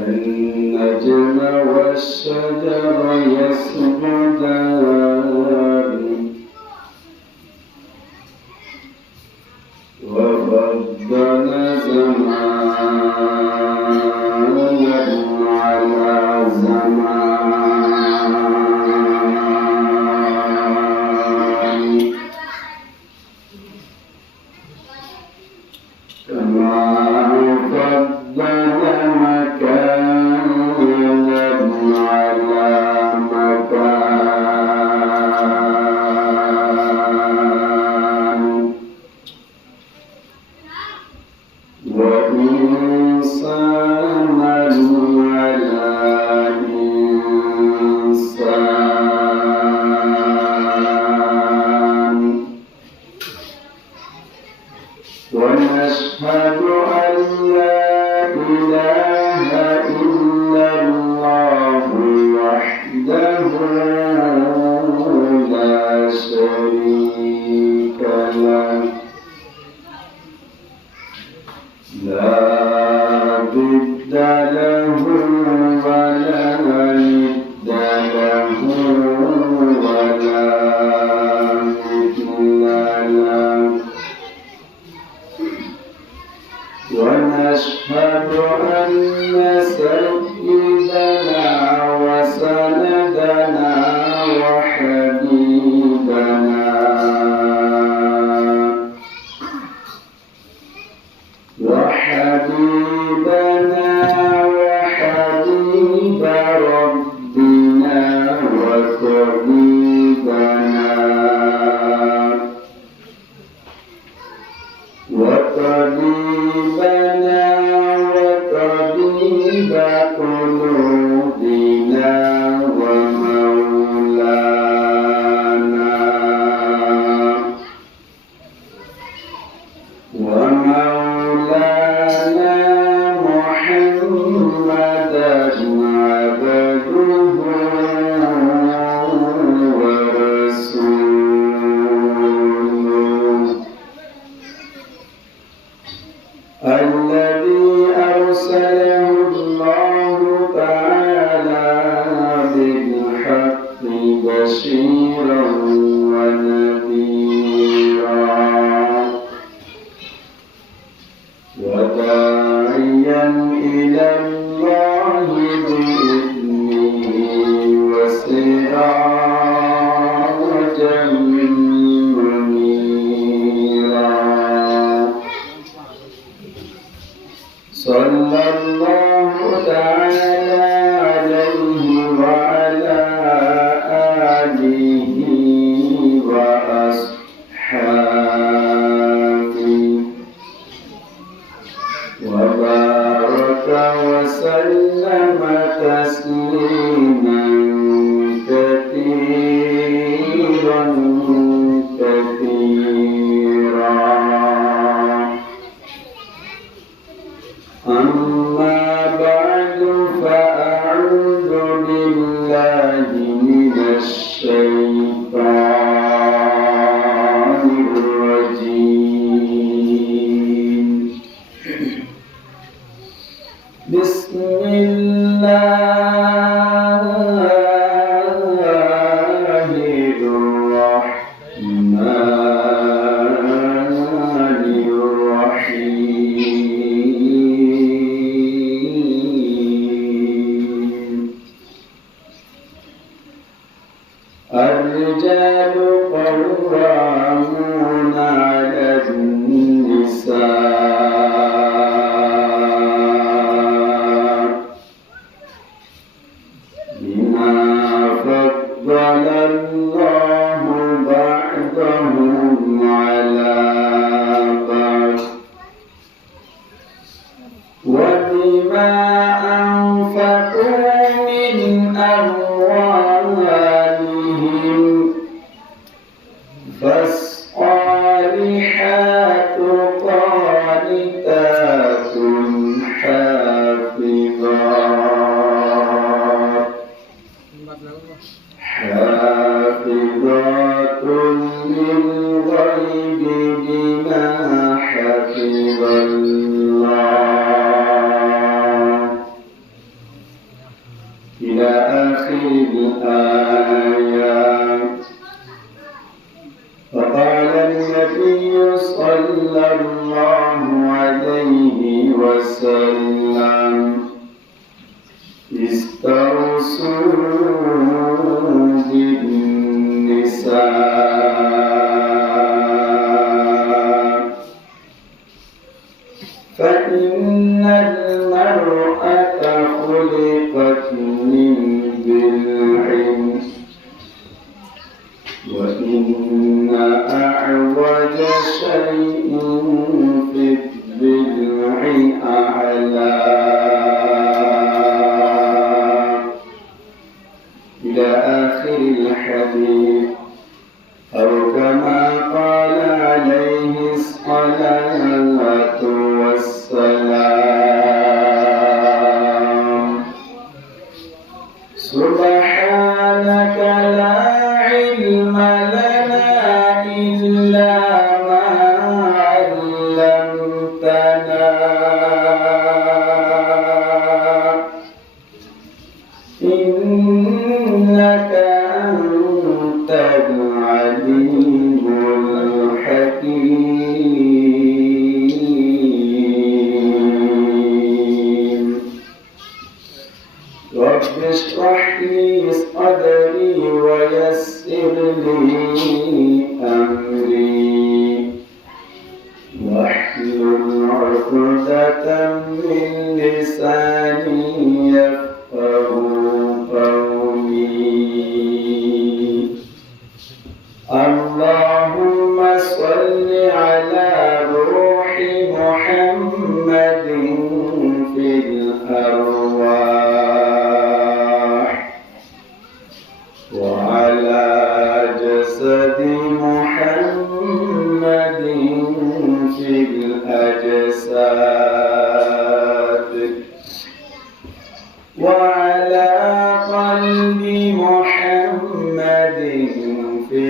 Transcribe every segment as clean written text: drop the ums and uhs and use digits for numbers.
والنجم والشجر يسجدان وفضلنا زمانا على زمان كما فضل مكانا على مكان وإنسانا على إنسان ونشهد أن لا إله إلا الله وحده لا شريك له لا ضد له ولا ند له ولا مثل له ونشهد أن سيدنا وسندنا وحبيبنا وحبيب ربنا وطبيبنا وطبيب قلوبنا ومولانا محمدا عبده ورسوله الذي أرسله الله تعالى بالحق بشيرا ونذيرا وداعيا إلى الله بإذنه وسراجا منيرا صلى الله تعالى عليه وعلى آله وأصحابه وبارك وسلم تسليما كثيرا كثيرا أما بعد فأعوذ بالله من الشيطان الرجيم بسم الله الرحمن الرحيم الرجال قوامون على النساء بما فضل الله بعضهم على بعض وبما أنفقوا من أموالهم فالصالحات قانتات حافظات صلى الله عليه وسلم استوصوا بالنساء فإن المرأة خلقت من ضلع وإن أعوج شيء في الضلع أعلاه إلى آخر الحديث أو كما قال عليه الصلاة والسلام سبحانك لا علم لنا إلا ما علمتنا إنك أنت العليم الحكيم رب اشرح لي صدري ويسر لي أمري واحلل عقدة من لساني يفقهوا قولي اللهم صل على روح محمد في الأرواح وعلى جسد محمد في الأجساد وعلى قلب محمد في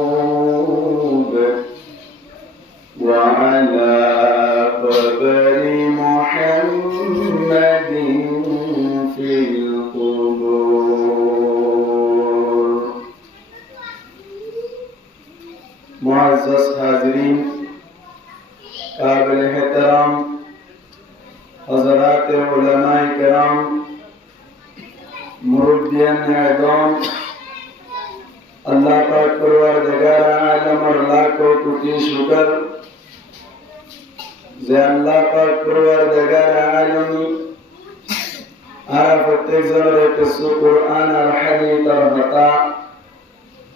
القلوب وعلى قبر محمد في القبور معزز حاضرین قابل احترام حضرات علماء کرام मुरुब्बियान आदम अल्लाह पाक परवरदिगार आलम और लाखों कोटि शुक्र जे अल्लाह पाक परवरदिगार आलमी आरा प्रत्येक जनारे कसु कुरान और हदीस और बता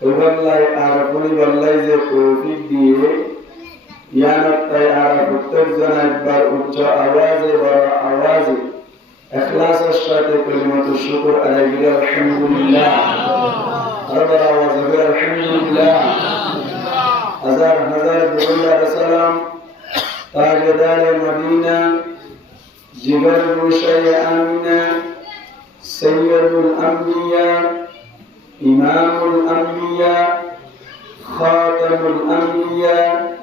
वल्लाही आरफुनी वल्लाही जे तौफीक दिए या नक्ताय आरा प्रत्येक जना एक बार उच्च आवाज़े बड़ा आवाज़े इखलास الشاطئ كلمة الشكر على الحمد لله رب العالمين الحمد لله هزار بالله السلام تاجدار مدينة جبل الشيء آمنة سيد الأنبياء إمام الأنبياء خاتم الأنبياء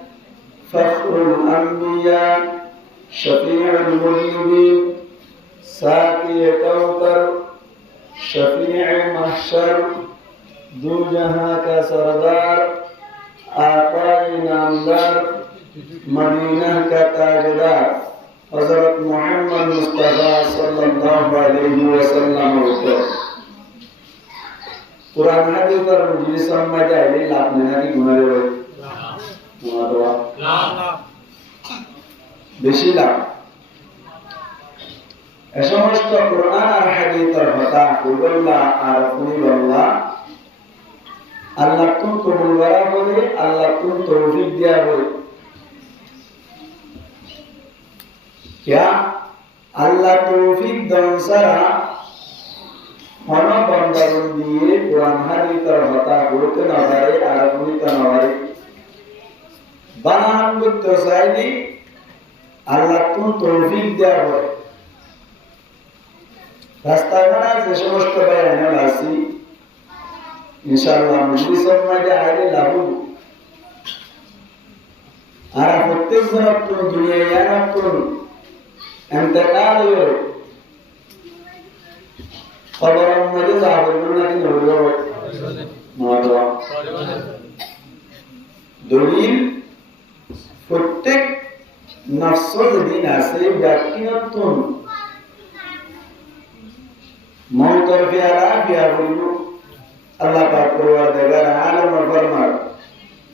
فخر الأنبياء شفيع المذنبين साक़ी कौसर शफीअ महशर दो जहां का सरदार आक़ाए नामदार मदीना का ताजदार हज़रत मोहम्मद मुस्तफ़ा सल्लल्लाहु अलैहि वसल्लम को कुरान हदीस पर मजलिस में जाए लाभ लेना की गुनाह है मुआदवा बेशी लाभ समस्त कुरान और हदीस और बता कुल्ला आरफुनी वल्ला अल्लाह तुम कबूल करा बोले अल्लाह तुम तौफीक दिया बोले क्या अल्लाह तौफीक दंसरा होना बंदर दिए कुरान हदीस और बता बोलते नवारे आरफुनी का नवारे बाहर बुद्ध साइडी अल्लाह तुम तौफीक दिया बोले রাস্তাঘাট যে সমস্ত বায়ান আছে ইনশাআল্লাহ মজলিসের মধ্যে আইলে লাভ আর প্রত্যেক জন দুনিয়ায় ইয়ারাতুন ইন্তেকাল হলো খবরের মধ্যে যাবে না কি হলো মাদা দলিল প্রত্যেক নফস যেদিন আছে ব্যক্তিগতন মৌতর পেয়ারা পেয়া বলল আল্লাহ পাক পরওয়ারদিগার আলম ফরমান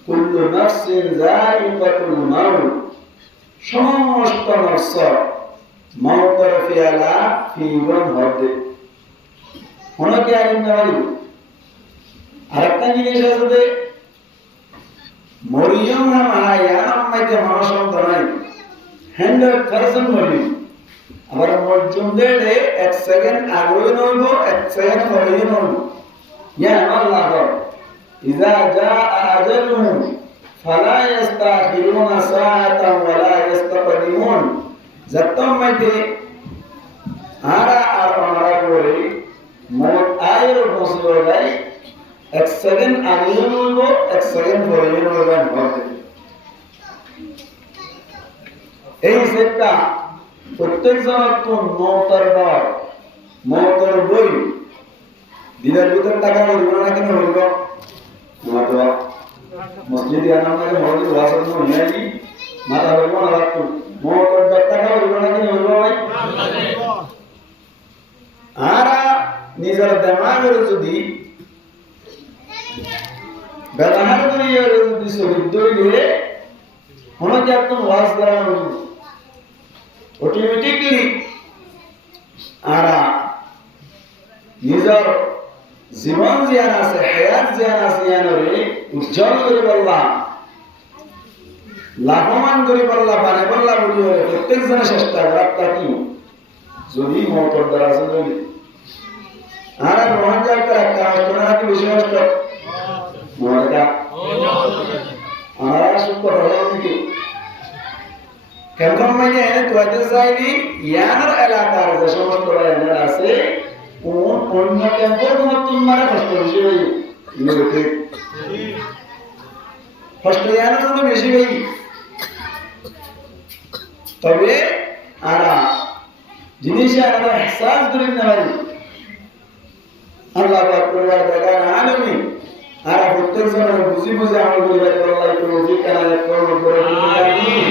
কুল্লু নাফসিন যায়িকাতুল মাউত সমস্ত নফস মৌতর পেয়ালা ফিবন হবে হনকে আলিম না বলি আরেকটা জিনিস আছে মরিয়ম মায়া নামাইতে মানুষ নাই 100% মরিয়ম আবার মর্জুমদের এক সেকেন্ড আগে নইব এক সেকেন্ড পরে নইব ইয়া আল্লাহ ইজা জাআ আজালুহুম ফালা ইস্তাখিরুনা সাআতান ওয়ালা ইস্তাকদিমুন যতম মাইতে আরা আর আমরা করে মত আয়ের বসে যায় এক সেকেন্ড আগে নইব এক সেকেন্ড পরে নইব হবে এই সেটা প্রত্যেক জনত্ব মৌতর বই দিনের ভিতর টাকা বলব না কেন বলব মসজিদে আনাম লাগে মসজিদ ওয়াসন হইয়াই মাথা বলব না লাগতো মৌতর টাকা বলব না কেন বলব ভাই আর নিজের দেমাগের যদি ব্যবহার করিয়ে যদি শহীদ দইলে হনকে একদম ওয়াজ করা অটোমেটিকলি আরা নিজের জীবন জিয়ান আছে হায়াত জিয়ান আছে ইয়ানরে উজ্জ্বল করে বললা লাভবান করে বললা বানে বললা বলি প্রত্যেক জনে চেষ্টা করা কি যদি মৌতর দ্বারা আছে যদি আর গ্রহণ করতে একটা আলোচনা কি বেশি নষ্ট মনে আমরা সুখ হলো নাকি কেমন মানে তোয়াতে যাইনি ইয়ার এলাকার যে সমস্ত রায়না আছে কোন অন্য কেমন তোমার কষ্ট বেশি হই নিরতে কষ্ট ইয়ার জন্য বেশি হই তবে আরা জিনিসে আমরা ihsas করি না ভাই আল্লাহ পাক পরওয়ারদিগার আলামিন আর প্রত্যেক জনের বুঝি বুঝি আমল করিবার আল্লাহ তৌফিক দান করুন করে আমিন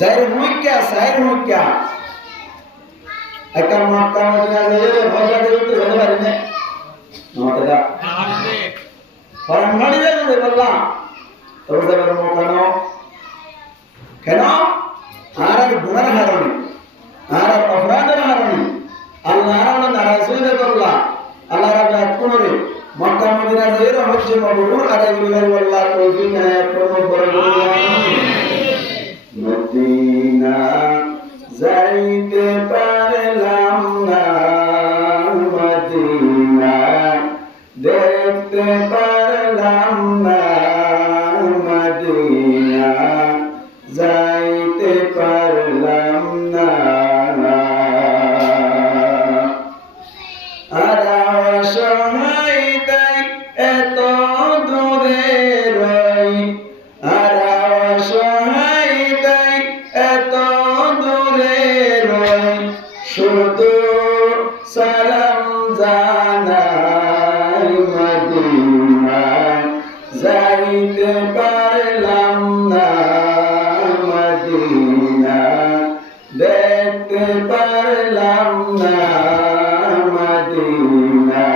জাহির মুক্কা একটা মক্কা মদিনা গেলে ভাষা দিতে যেতে পারি না নতটা ফরমানি দেবে বললাম তবে যাবার মক্কা নাও কেন আর গুনার কারণে আর অপরাধের কারণে আল্লাহর নারাজ হয়ে বললাম আল্লাহ রাব্বুল আলামিন মক্কা মদিনা গেলে হচ্ছে মাবরুর আদায় করিবার আল্লাহ তৌফিক দান করুন করে আমিন মদিনা যাইতে পারলাম না মদিনা দেখতে পারলাম না মদিনা যাইতে পারলাম না আর সময় তাই এত দূরে রই আর সময় তাই এত দূরে রই শুধু সালাম জানাই মদিনা যাইতে পারলাম না মদিনা দেখতে পারলাম না মদিনা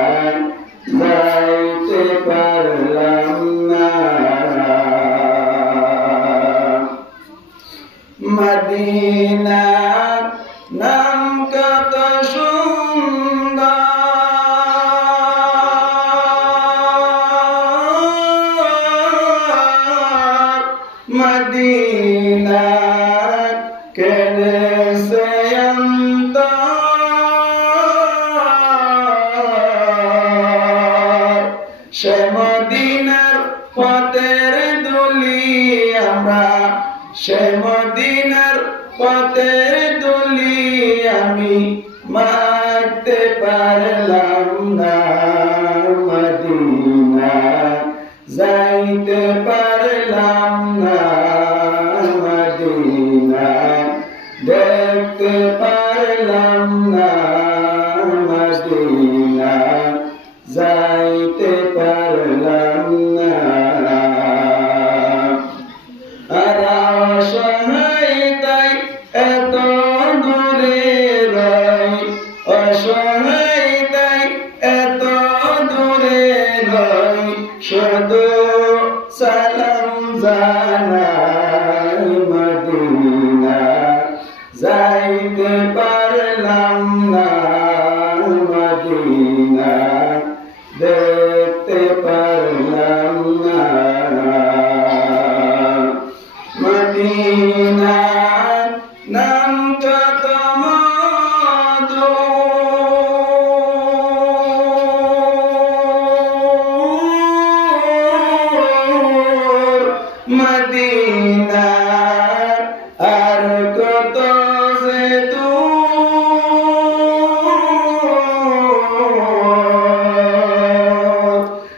যাইতে পারলাম না মদিনা নাম কত সুন্দর মদিনা কেড়েছে অন্তর সে মদিনার পথের দুলি আমরা সে মদিনার পথের দুলি আমি মারতে পারলাম না মদিনা যাইতে পারলাম না মদিনা দেখতে পারলাম না মদিনা যাইতে পারলাম না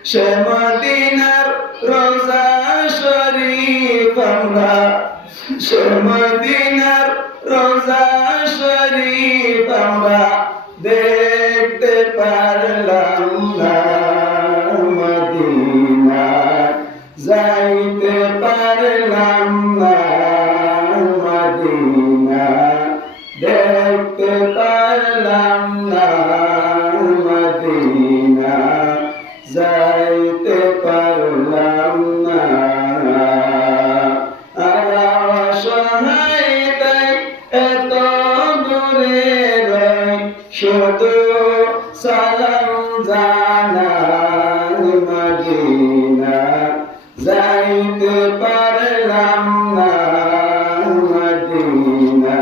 সে মদিনার রোজা শরীফ আমরা সে মদিনার রোজা শরীফ আমরা দেখতে পারলাম না মদিনা যাইতে পারলাম না মদিনা দেখতে পারলাম না মদিনা যাইতে পারলাম না আর অসহায় তাই এত দূরে রই শুধু সালাম জানাই মদিনা যাইতে পারলাম না মদিনা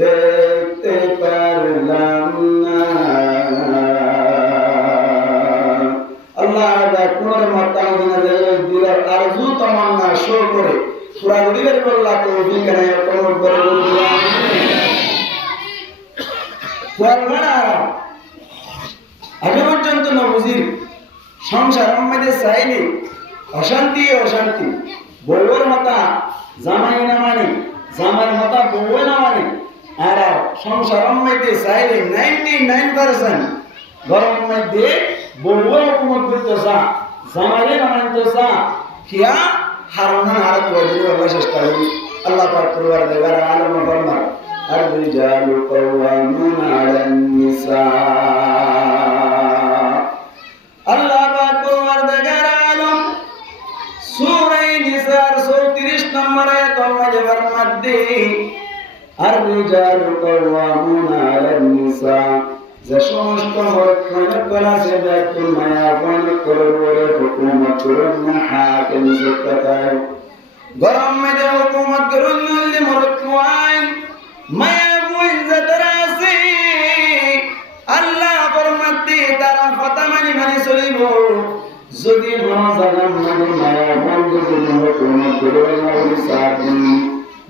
দেখতে পারলাম না আল্লাহ কোন মাত্রা দিলের আরজু তামান্না শো করে পুরা গরিবের বল্লা তৌফিক এনে কোন করে আগে পর্যন্ত নবুজির সংসার মধ্যে চাইলে অশান্তি অশান্তি বউয়ের মাথা জামাই না মানে জামাইয়ের মাথা বউয়ে না মানে আর সংসার মধ্যে চাইলে 99% গরম মধ্যে বউয়ে হুকুমত করতেছা জামাইরে না মানতেছা কিয়া হারানা হারাত করে আল্লাহ চেষ্টা করি আল্লাহ পাক পরওয়ারদিগার আলম ফরমান الرجال قوامون على النساء আল্লাহ পাক পরওয়ারদিগার আলম সূরা নিসার 34 নম্বর আয়াতের মধ্যে ফরমাতে الرجال قوامون على النساء যে সমস্ত মরক্কান আছে ব্যক্তির মায়া বন করে হুকুমত করুন না হাকিম সত্তায় গরম মধ্যে হুকুমত করুন নলি মরক্কান মায়া বন যারা আছে আল্লাহ ফরমাতে তারা কথা মানি চলিব যদি রমজান মানে মায়া বন যদি হুকুমত করুন না সাদিন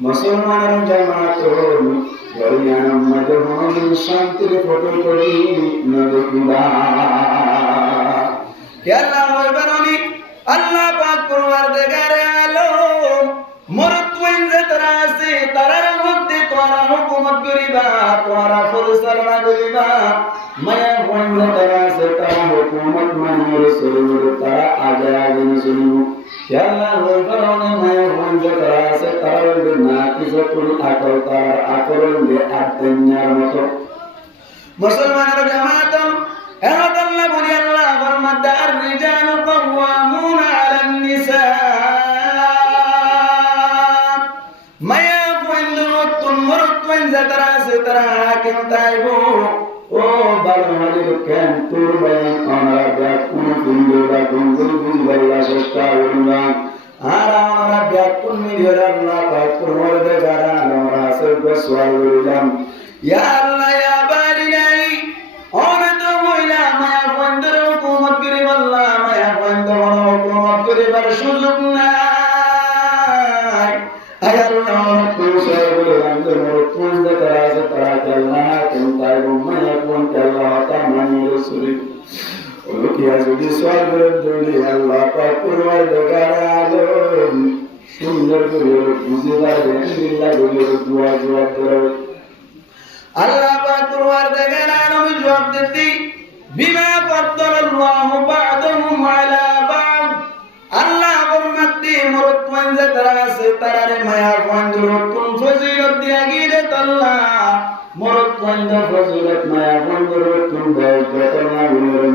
মুসলমানের জামাত গরিয়ান মধ্যে হন শান্তির ফটো করি নদকুলা কে আল্লাহ হইবারনি আল্লাহ পাক পরওয়ারদিগার আলম মরত্বইন যারা আছে তারার মধ্যে তোরা হুকুমত করিবা তোরা পরিচালনা করিবা মায়া বন যারা আছে তারা হুকুমত মানিয়ে চলিব তারা আগে আগে চলিব কে আল্লাহ হইবারনি মায়া বন যারা আছে তারা না কিছু করে আকল তার আকরণ দিয়ে আত্মজ্ঞার মতো মুসলমানের জামাত আল্লাহ বলি আল্লাহ ফরমাতে আর রিজালু কাওয়ামুনা আলান নিসা মায়া বন্ধুত্বন মরত্বন যারা আছে তারা হাকিম তাইবো ও বালমাদের কেন তোর বয়ান আমরা ব্যাকুল কুন্দরা কুন্দর বুঝবার চেষ্টা করলাম আর আমরা ব্যাকুল মিলিয়র আল্লাহ পাক পরওয়ারদিগার আমরা সব সওয়াল করলাম ইয়া আল্লাহ ইয়া বারি নাই অনত মহিলা মায়া বন্ধুর হুকুমত করে আল্লাহ মায়া বন্ধুর হুকুমত করিবার সুযোগ নাই আয় আল্লাহ তুই সবুল আন্দর কোন যারা আছে তারা আল্লাহ কোন তাই মায়া কোন আল্লাহ তা মানি রাসূল ওকিয়া যদি সওয়াল করে দিলে আল্লাহ পাক পরওয়ারদিগার আলম সুন্দর করে বুঝিবার বিল্লাহ বলে দোয়া করে আল্লাহ পাক পরওয়ারদিগার আলম জবাব দিতে বিমা ফাদ্দালাল্লাহু বা'দাহুম আলা বা'দ আল্লাহ ফরমাতে মরত্বন যারা আছে তারারে মায়া বন্ধুত্বন ফজিলত দিয়া গিয়ে আল্লাহ মরত্বন ফজিলত মায়া বন্ধুত্বন বেতনা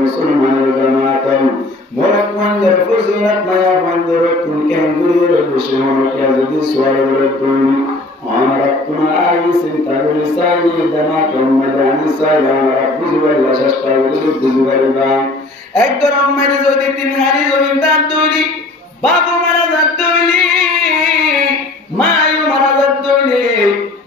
মুসলমানের জামাত মরত্বন ফজিলত মায়া বন্ধুত্বন কেন্দ্রীয় বিষয় যদি সওয়াল করে ربنا آيس تقول سايد ما كم مداني سايا ربنا ولا ششتا ولا بزوجا একদর আম্মারে যদি তিনি হারি জমিন দান তৈরি বাবু মারা যাত তৈরি মায়ু মারা যাত তৈরি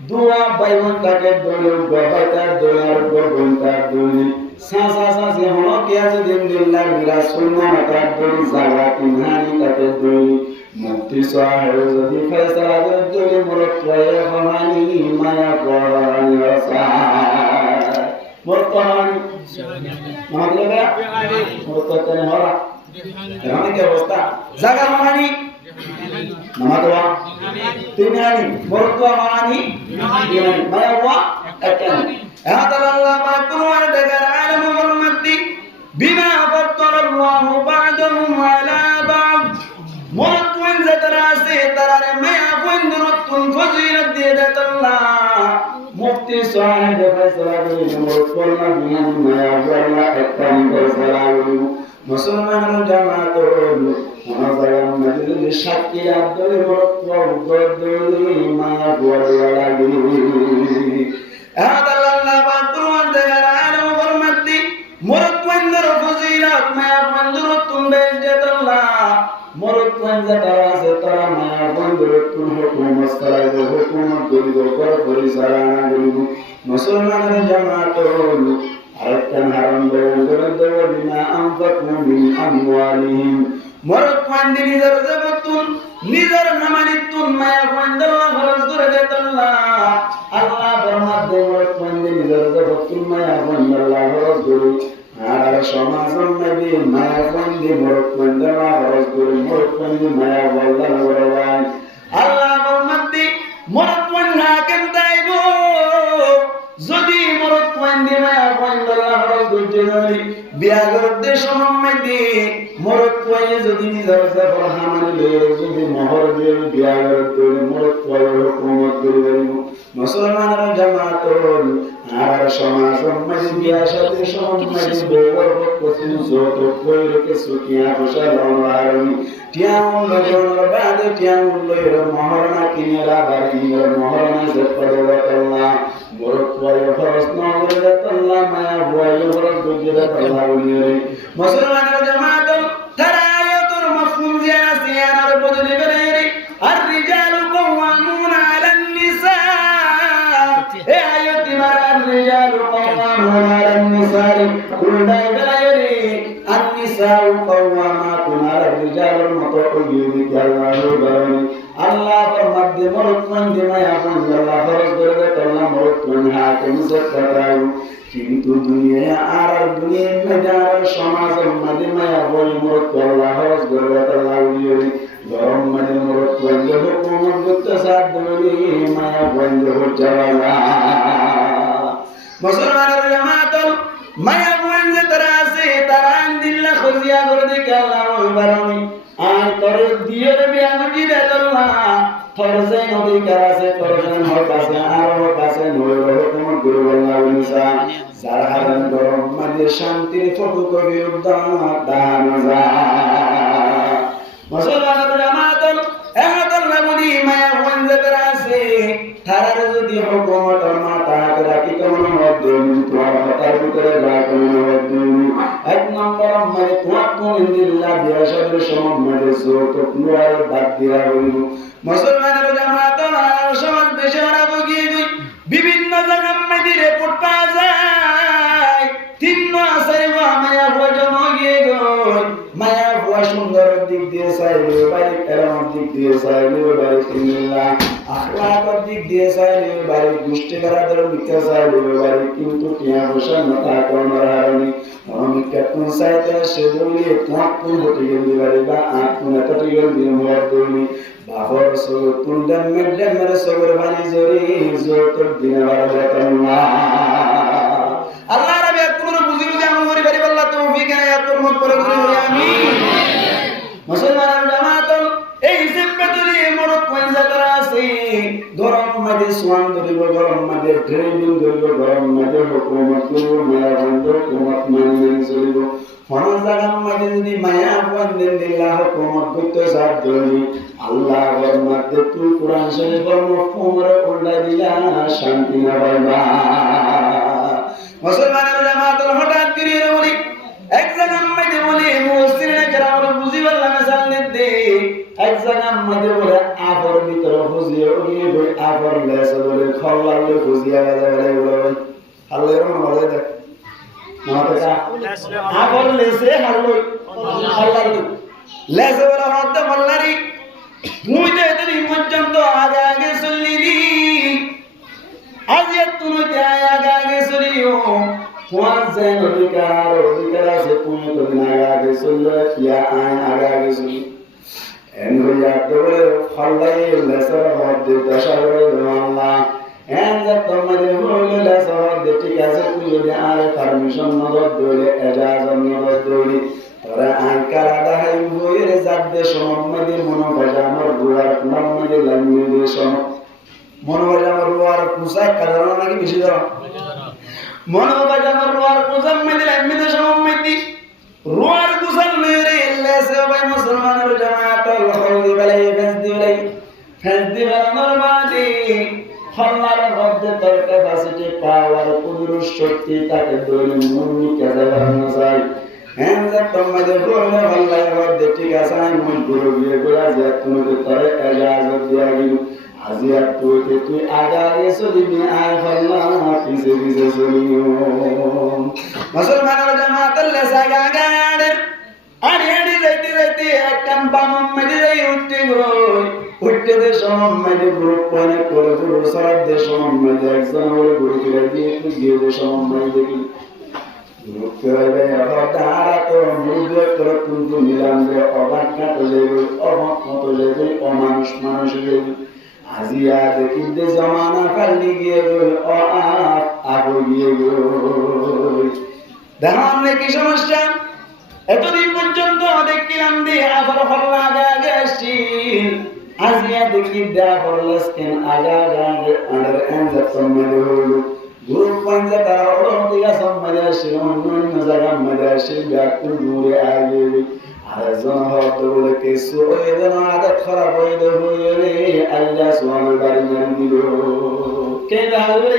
দুয়া বাইবন তাকে দলে বাবাটা দলার বগন তার দলে সাসা সাসে হলো কে আছে দিন দিল্লাহ মিরা সুন্নাহ তার দলে জাগা তিনহানি তাকে দলে মুক্তি সাহেব যদি ফয়সালা দলে মরত্ওয়ে ফাহানি মায়া কোরআনি রাসা মরত্ওয়ানি मतलब है वो तो तेरे हो रहा এখানে কি অবস্থা জায়গা মানি নামাতোয়া তিনানি বরতোয়া মানি তিনানি মায়াওয়া একটানি আল্লাহ পাক কুরআন দেখার আলামুল মাদ্দি বিমা ফাদ্দালাল্লাহু বা'দাহুম আলা বা'দ মরতুন যারা আছে তারারে মায়া বন্ধুরতুন ফজিলত দিয়ে দেন আল্লাহ মুফতি সাহেব ফয়সালা দিয়ে মরতুন না বিমান মায়া আল্লাহ একটানি ফয়সালা মুসলমানের জামাত আমাদের মজলিসে সাক্ষী আব্দুল মুরতওয়া মায়া আল্লাহ লাগি আল্লাহ পাক কুরআন দেখার আলামুল মাদ্দি মরতুনদের ফজিলত মায়া বন্ধুরতুন বেজত আল্লাহ মরতুন যারা আছে তারা মায়া বন্ধুরতুন হুকুমত চালাইব হুকুমত করিব কর পরিচালনা করিব মুসলমানের জামাত আরেকটান হারাম বন্ধুরতুন বিনা আনফাকু মিন আমওয়ালিহিম মরতুন নিজের জগতুন নিজের নামানিতুন মায়া বন্ধুল্লাহ খরচ করে দেত আল্লাহ আল্লাহ ফরমাতে মরতুন নিজের জগতুন মায়া বন্ধুল্লাহ খরচ করে আর সমাজের নবী মায়া বন্ধি মরতুন দেওয়া খরচ করে মরতুন মায়া বন্ধুল্লাহ বলবান আল্লাহ ফরমাতে মরতুন হাকিম তাইব যদি মরতুন দি মায়া বন্ধুল্লাহ খরচ করতে নবী বিয়া করতে সময় দি মরতুন যদি নিজের জগৎ হামানি লয়ে যদি মোহর দিয়ে বিয়া করতে মরতুন হুকুমত করে মুসলমানের জামাত আর সমাজের মধ্যে বিয়া সাথে সমাজে বেওয়ার কঠিন যত কইরকে সুকিয়া বসাল অনলাইন টিয়াউন লগর বাদে টিয়াউন লয়ের মহরনা কিনেরা বাড়ির মহরনা সে পড়ে আল্লাহ মরতুন ফরজ নগরে আল্লাহ মায়া বয় ফরজ দুজে আল্লাহ বলিয়ে মুসলমানের জামাত তারা আয়াতুর মাফহুম জিয়া সিয়ানার বদলে বেরে আর রিজালু কওয়ামুনা আলান নিসা এ আয়াতি মারার রিজালু কওয়ামুনা আলান নিসা কুলদাই বেলায়রি আন নিসাউ কওয়ামাতুন আলার রিজালুল মুতাকাল্লিমি আল্লাহু বারানি আল্লাহ ফরমাতে মরতুন দিমায়া আল্লাহ ফরজ করে আল্লাহ মরতুন হাকিম সত্তারাই কিন্তু দুনিয়া আর দুনিয়ার মেজার সমাজের মধ্যে মায়া বল মরতুন আল্লাহ ফরজ করে আল্লাহ উলিয়ে গরম মানে মরতুন হুকুমত করতে সাথ দলি মায়া বন্ধ হচ্ছালা মুসলমানের জামাত মায়া বন্ধ তারা আছে তারা দিল্লা খুজিয়া করে দেখে আল্লাহ বারানি আর তোর দিয়ে দেবে আমি দেল্লাহ ফরজে অধিকার আছে ফরজের হক আছে আর হক আছে নয় হুকুমত গুরু আল্লাহ নিসা যারা হারাম গরম মানে শান্তির ফটো কবি উদ্দান দান যা মুসলমানের জামাত আল্লাহ বলি মায়া বন্ধ তারা আছে তারা যদি হুকুমত মাথা রাখি তোমার মধ্যে তোমার হাতের ভিতরে রাখুন এক নম্বর মানে তোমার দিল্লাহ বিয়াসের সম্মানে যত কুয়ার বাদ দিয়া হইল মুসলমানের জামাত আর সমাজ দেশে হারাবো গিয়ে বিভিন্ন জায়গার মধ্যে রিপোর্ট পাওয়া যায় তিন মাসের মায়া ভোজন গিয়ে মায়া ভুয়া সুন্দর দিক দিয়ে চাইলে বাড়ি এরম দিক দিয়ে চাইলে বাড়ি কিনলা আখলাকের দিক দিয়ে চাইলে বাড়ি গোষ্ঠী বেড়াদের মিথ্যা চাইলে বাড়ি কিন্তু টিয়া বসা মাথা কর্মার হারানি অনেকে কোন চাইতে সে বলিয়ে তোমার কোন হতে গেলি বাড়ি বা আট কোন এতটি গেল দিন হওয়ার দৌড়ি বাবর সগর কোন ড্যামের সগর বাড়ি জড়ি জোর দিনে বাড়া আল্লাহ রাবে কোন বুঝি বুঝি আমল করি পারি আল্লাহ তৌফিক এনে আতর মত করে করি আমিন মুসলমানের জামাত এই জিম্মাদারি মরত পয়সা করা আছে গরম মাঝে সোয়ান ধরিব গরম মাঝে ট্রেনিং ধরিব গরম মাঝে হুকুমত করব মায়া বন্ধ হুকুমত মানি চলিব কোন জায়গার মাঝে যদি মায়া বন্ধ দিল্লাহ হুকুমত করতে সাথ ধরি আল্লাহর মধ্যে তুই কোরআন শরীফের মফহুমের উল্টা দিলা শান্তি না পাইবা মুসলমানের জামাত হঠাৎ করে বলি এক জায়গার মধ্যে বলি মুসলিমরা কেরাম বুঝি বললাম সামনে দে এক জায়গার মধ্যে বলে আপর ভিতরে বুঝিয়ে ওগিয়ে বই আপর লেসে বলে খল্লালে বুঝিয়া বলে বলে আল্লাহ এরকম বলে দেখ মাথা আপর লেসে হারলো খল্লালে লেসে বলে হতে বললারি তুই তো এতদিন পর্যন্ত আগে আগে চললি আজ তুমি আগে আগে চলিও তোমার যে অধিকার আছে তুমি তো আগে চললে ইয়া আয় আগে চলি এন হইয়া দৌড়ে ফল্লাই লেসার মধ্যে দশা করে আল্লাহ এন যা তোমাদের হইলে লেসার মধ্যে ঠিক আছে তুই যদি আর পারমিশন নগদ দৌড়ে এজাজত নগদ দৌড়ি তোরা আঙ্কার আদাহাই বইয়ের যাবে সমম্মাদের মনোভাজা আমার বুয়ার নাম্মাদের লামিয়ে সম মনোভাজা আমার বুয়ার পোশাক কারণ নাকি বেশি ধর মনোভাজা আমার বুয়ার পোশাক মাইতে লামিয়ে সমম্মাদি রুয়ার গুসাল মেরে লেসে ভাই মুসলমানের জামাত হলদি বেলাই ফেসদি বেলানোর বাদে হল্লার মধ্যে তোর ক্যাপাসিটি পাওয়ার পুরুষ শক্তি তাকে দৈনিক মুন্নি কাজে বানানো যায় হ্যাঁ যা তোমাদের বলে হল্লার মধ্যে ঠিক আছে আমি মন গুরু বিয়ে করে আজ তোমাকে তোরে এজাজত দিয়া গেল আজি আর তুই আগারে চলিবি আয় হল্লা পিছে পিছে চলিও মুসলমানের জামাতের লেসা গাগাড়ের আড়ি আড়ি যাইতে যাইতে একখান বামন মেরে যাই উঠতে দে সমম্মাদের গ্রুপ পয়নে করে পুরো সারার দে সমম্মাদের একজন বলে ঘুরে ফিরে দিয়ে একটু গিয়ে দে সমম্মাদের দেখি গ্রুপ করে দেয় আবার তারা তো মুগ্ধ করে কিন্তু মিলান দে অবাক না তো যাবে অবাক মতো যাবে অমানুষ মানুষ যাবে আজিয়া দেখি দে জমানা কালি গিয়ে গই অ আপ গিয়ে গই দেখান কি সমস্যা এতদিন পর্যন্ত দেখলাম যে আবার হল্লা আগে আসছি আজিয়া দেখি দেয়া হল্লাস কেন আগা আগে আন্ডার এনজার সম্মানে হইল গ্রুপ পঞ্চা তারা ওরম দিকে সম্মানে আসে অন্য জায়গার মধ্যে আসে ব্যাকুল দূরে আগে আরেকজন হয়তো বলে কেসু ওই যেন আদত খারাপ হয়ে রে আল্লাহ সোহানের বাড়ি মেরে দিল কে বলে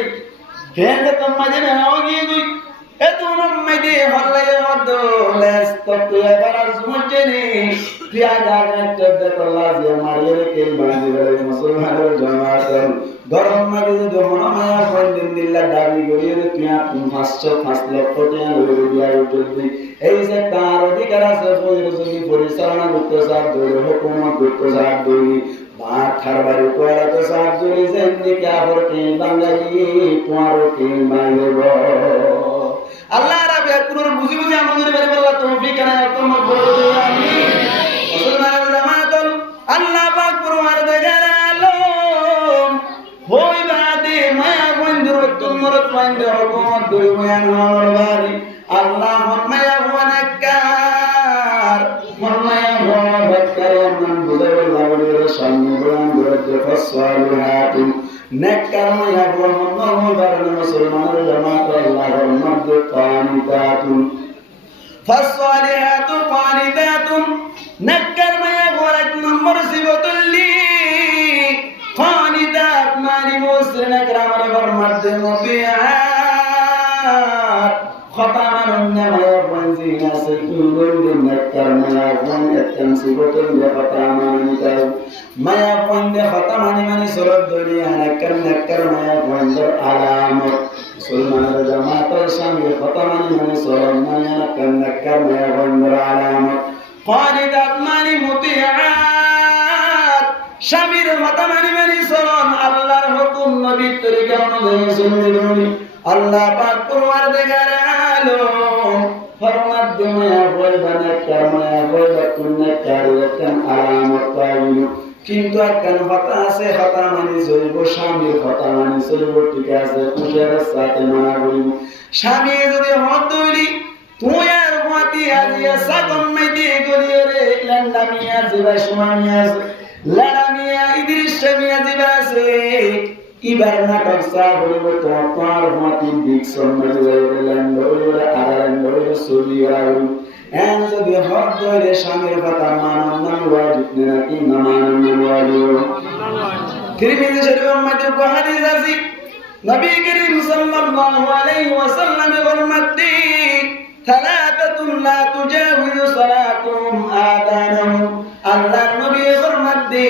কেন তোমাদের হওয়া গিয়ে গই এত নম্মাইতে হল্লাই মধ্যলেস তত্ত্ব এবার জুমছে নে পিয়া গাগাটা দেখলা যে মারিয়ে কে বাঁধি বলে মুসলমানের জামাত গরম মাঝে যদি মনোমায়া ফন্দিন দিল্লা দাবি করিয়ে পিয়া 5 লক্ষ টাকা লইরে দিয়া উঠবি এই যে তার অধিকার আছে যদি পরিচালনা করতে চান ধরে হুকুমত করতে চান ধরে মাথার বাড়ি কোয়ারা তো সাত জুড়ে যেমনি কাপড় কিন বাঙালি তোমার কিন বাঙালিব আল্লাহ রাবে কোন বুঝি বুঝি আমাদের বাড়ি বলা তৌফিক না তোমার বড় আমি মুসলমানের জামাত আল্লাহ পাক পরমার দেখালো হই বাদে মায়া বন্ধুর তোমার বন্ধ হুকুমত দুই বয়ান হওয়ার বাড়ি আল্লাহ মায়া ওয়ানাকার মায়া ওয়া বাকার মান বুঝাবে লাগলে সামনে বয়ান করতে ফসওয়ালিহাত নেককার মায়া ওয়া বারন মুসলমানের জামাত আল্লাহর মধ্যে কানিতাতুন ফসওয়ালিহাত কানিতাতুন নেককার মায়া ওয়া এক নম্বর সিবতুল্লি কানিতাত মানে মুসলিম গ্রামের মধ্যে মুবিআত খতামান মায়া বঞ্জিনা সেকুলুল নেককার মায়া ওয়া একদম সিবতুল্লি খতামান নিতাও মায়া বন্ধে খতামানি মানে সুরত দুনিয়া নেককার মায়া বন্ধের আলামত মুসলমানের জামাতের সঙ্গে খতামানি মানে সুরত মায়া নেককার মায়া বন্ধের আলামত কানিতাত মানে মুতিআত স্বামীর খতামানি মানে সুরত আল্লাহর হুকুম নবীর তরিকা অনুযায়ী চলবে আল্লাহ পাক কুরআন দেখালো ফরমাত দুনিয়া বলবা নেককার মায়া বলবা নেককার একখান আলামত পাইল কিন্তু একখান হতা আছে হতা মানে চলব স্বামীর হতা মানে চলব ঠিক আছে উশের সাথে মানা করিব স্বামী যদি হত ধরি তুই আর হতি আজিয়া সাগম মাইতে গলিয়ে রে লান্ডা মিয়া জিবা সুমানিয়া লাড়া মিয়া ইদ্রিস মিয়া জিবা আছে ইবার নাটক সা বলিব তোমার হতি বিগ সম্মানে যাইবে লান্ডা ওরে আরান্ডা ওরে সলিয়া এন যদি হক ধরে স্বামীর কথা মানার নাম ওয়াজিব নাকি না মানার নাম ওয়াজিব তিরমিজি শরীফের মধ্যে হাদিস আছে নবী করিম সাল্লাল্লাহু আলাইহি ওয়াসাল্লাম ফরমাতে থালাতাতুন লা তুজাউযু সালাতুহুম আযানাহুম আল্লাহর নবী ফরমাতে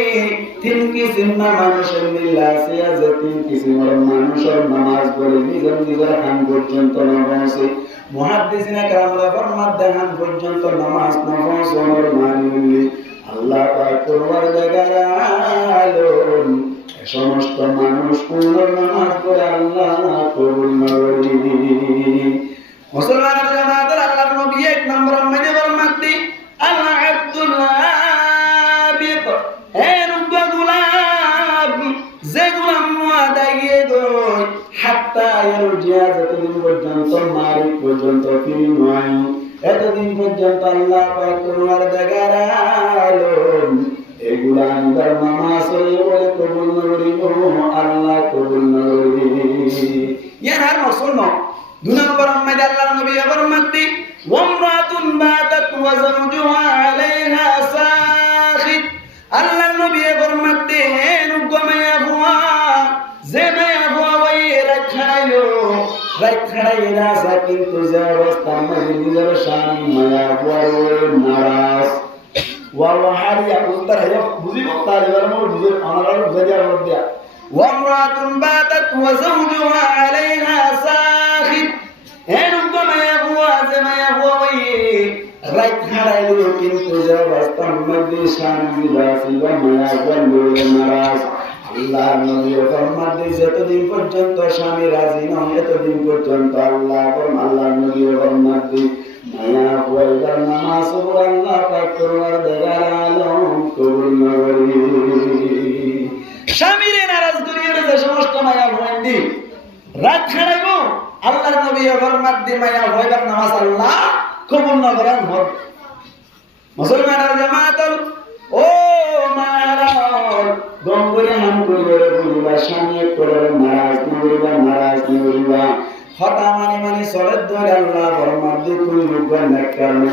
তিন কিসিমের মানুষের মিল আছে যে তিন কিসিমের মানুষের নামাজ পড়ে নিজের হান পর্যন্ত না পৌঁছে মুহাদ্দিসিনে কেরামরা ফরমাত দেখান পর্যন্ত নামাজ না পৌঁছানোর মানে আল্লাহ পাক কুরআন দেখালো সমস্ত মানুষ পূর্ণ নামাজ পড়ে আল্লাহ কবুল করেন মুসলমানের জামাতের আল্লাহর নবী এক নম্বর মেনে ফরমাতে আল্লাহ পাক তোমার দেখার আলম এগুলা আন্দার নামাজ বলে কবুল করিব আল্লাহ কবুল করিব ইয়ার আর মুসলমান 2 নম্বর আম্মাদ আল্লাহর নবী ফরমাতে ওয়ামরাতুন বাতাত ওয়া যাওজুহা আলাইহা সাখিত আল্লাহর নবী ফরমাতে হে নুগমায়া বুয়া যে মায়া বুয়া ওই রাখাইলো রাখাইলা কিন্তু যে অবস্থা মানে নিজের স্বামী মায়া বুয়া নারাজ ওয়াহারিয়া উত্তর হে বুঝিব তার এবারে বুঝে আমার বুঝিয়া দিয়া ওয়ামরাতুন বাতাত ওয়া যাওজুহা আলাইহা সাখিত এরকম মায়া বুয়া যে মায়া বুয়া ওই রাখাইলো কিন্তু যে অবস্থা মানে স্বামী ছিল মায়া বুয়া নারাজ আল্লাহর নবী ফরমাতে যতদিন পর্যন্ত স্বামী রাজি নয় এতদিন পর্যন্ত আল্লাহর নবী ফরমাতে মায়া বুয়ার নামাজ পড়ে আল্লাহ পাক তোমার দেখার আলম কবুল করি স্বামীরে নারাজ করিয়ে যে সমস্ত মায়া বুয়ান্দি রাত খাড়াইব আল্লাহর নবী ফরমাতে মায়া বুয়ার নামাজ আল্লাহ কবুল না করেন হবে মুসলমানের জামাত ও মারার গঙ্গরে হাম করে বলিবা স্বামী করে নারাজ নবরিবা হতা মানে সরদ দর আল্লাহ ফরমাতে কোন রূপে নাকারনে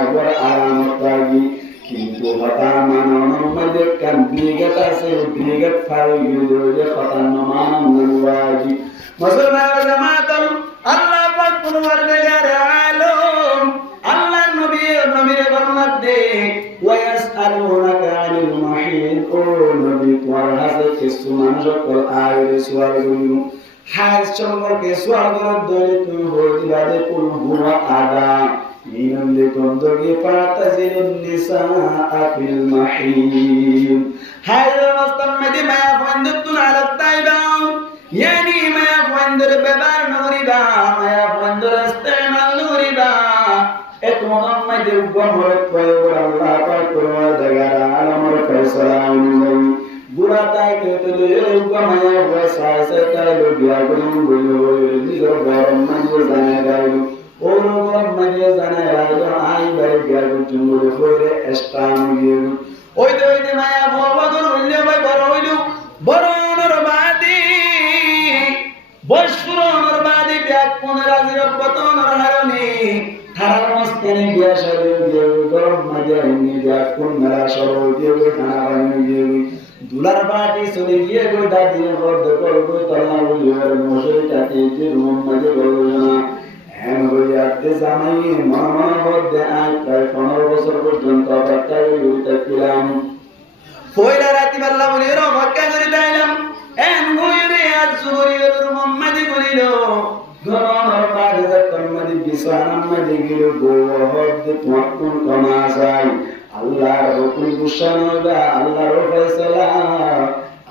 আবার আরামত লাগি কিন্তু হতা মানন মধ্যে কান বিগত আছে বিগত ফারে ইউদে হতা মানন নওয়াজি মুসলমানের জামাত আল্লাহ পাক কুরবার দেগার আলম আল্লাহ নবীর ফরমাতে ওয়ায়াসআলুনাকা আনিল মাহিদ ও নবী তোমার কাছে কিছু মানুষ আইরে সওয়াল করলো হাজ সম্পর্কে সওয়াল করার দলে তুমি বলতে পারে কোন হুয়া আদা ইনন্দে তন্দগে পাতাজিরুন নিসা আফিল মাহিদ হাজ রাস্তার মধ্যে মায়া ফন্দুন আলা তাইবাও yani মায়া ফন্দর ব্যবহার নরিবা মায়া ফন্দর ইস্তেমাল নরিবা এক মুহাম্মদের গমরত করে আল্লাহ পাক তোমার দেখার আলমের ফয়সালা অনুযায়ী বুড়া তাই কেতলে গমায়া বসা সেটাই বিয়া করুন বলো নিজের গরম মানে জানা গাইল ও গরম মানে জানা গাইল আই বাই বিয়া করুন বলে করে এস্টাম গিয়ে ওই দইতে মায়া বড় হইল ভাই বড় হইল বড়র বাদী বৈশ্বরণর বাদী ব্যাক পুনরাজির পতনর হারণে থারার মস্তানে বিয়া সারে গিয়ে গরম মানে বিয়া কোন মেলা সরো দিয়ে খানা বানিয়ে দিয়ে দুলার বাটি চলে গিয়ে গো দাদি বদ্ধ করবো তলা বলিবার মশারি কাটিয়ে রুম মাঝে বলবো না হ্যাঁ হইয়াতে জামাই মা বদ্ধে আজ প্রায় 15 বছর পর্যন্ত অপেক্ষা করিলাম পয়লা রাতি বেলা বলি অপেক্ষা করে দিলাম এন হইরে আজ জুহরির রুম মাঝে বলিল গরমের বাড়ি যখন মাঝে বিছানার মাঝে গেল গো হদ্দে তোমার কোন কমা যায় আল্লাহর হুকুম গুসান হইবা আল্লাহর ফয়সালা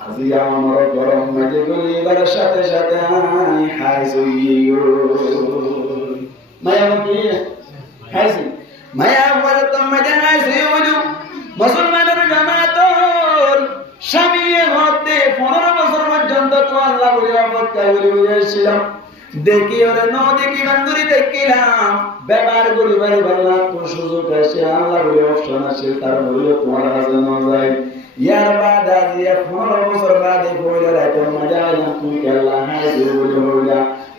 আজি আমার গরম মাঝে গলিবার সাথে সাথে আই হাইস হইও মায়া কি হাইস মায়া বলে তো মাঝে হাইস হইও মুসলমানের জামাত স্বামী হতে 15 বছর পর্যন্ত তো আল্লাহ বলে অপেক্ষা করে বসেছিলাম দেখি ওরে ন দেখি বান্দুরি দেখিলাম ব্যবহার করি ভাই বাংলা তো সুযোগ আছে আল্লাহ বলে অপশন আছে তার বলে তোমার কাছে না যায় ইয়ার বাদ আজি 15 বছর বাদে কইলা রাখো মজা না তুমি আল্লাহ হাই বলে বলে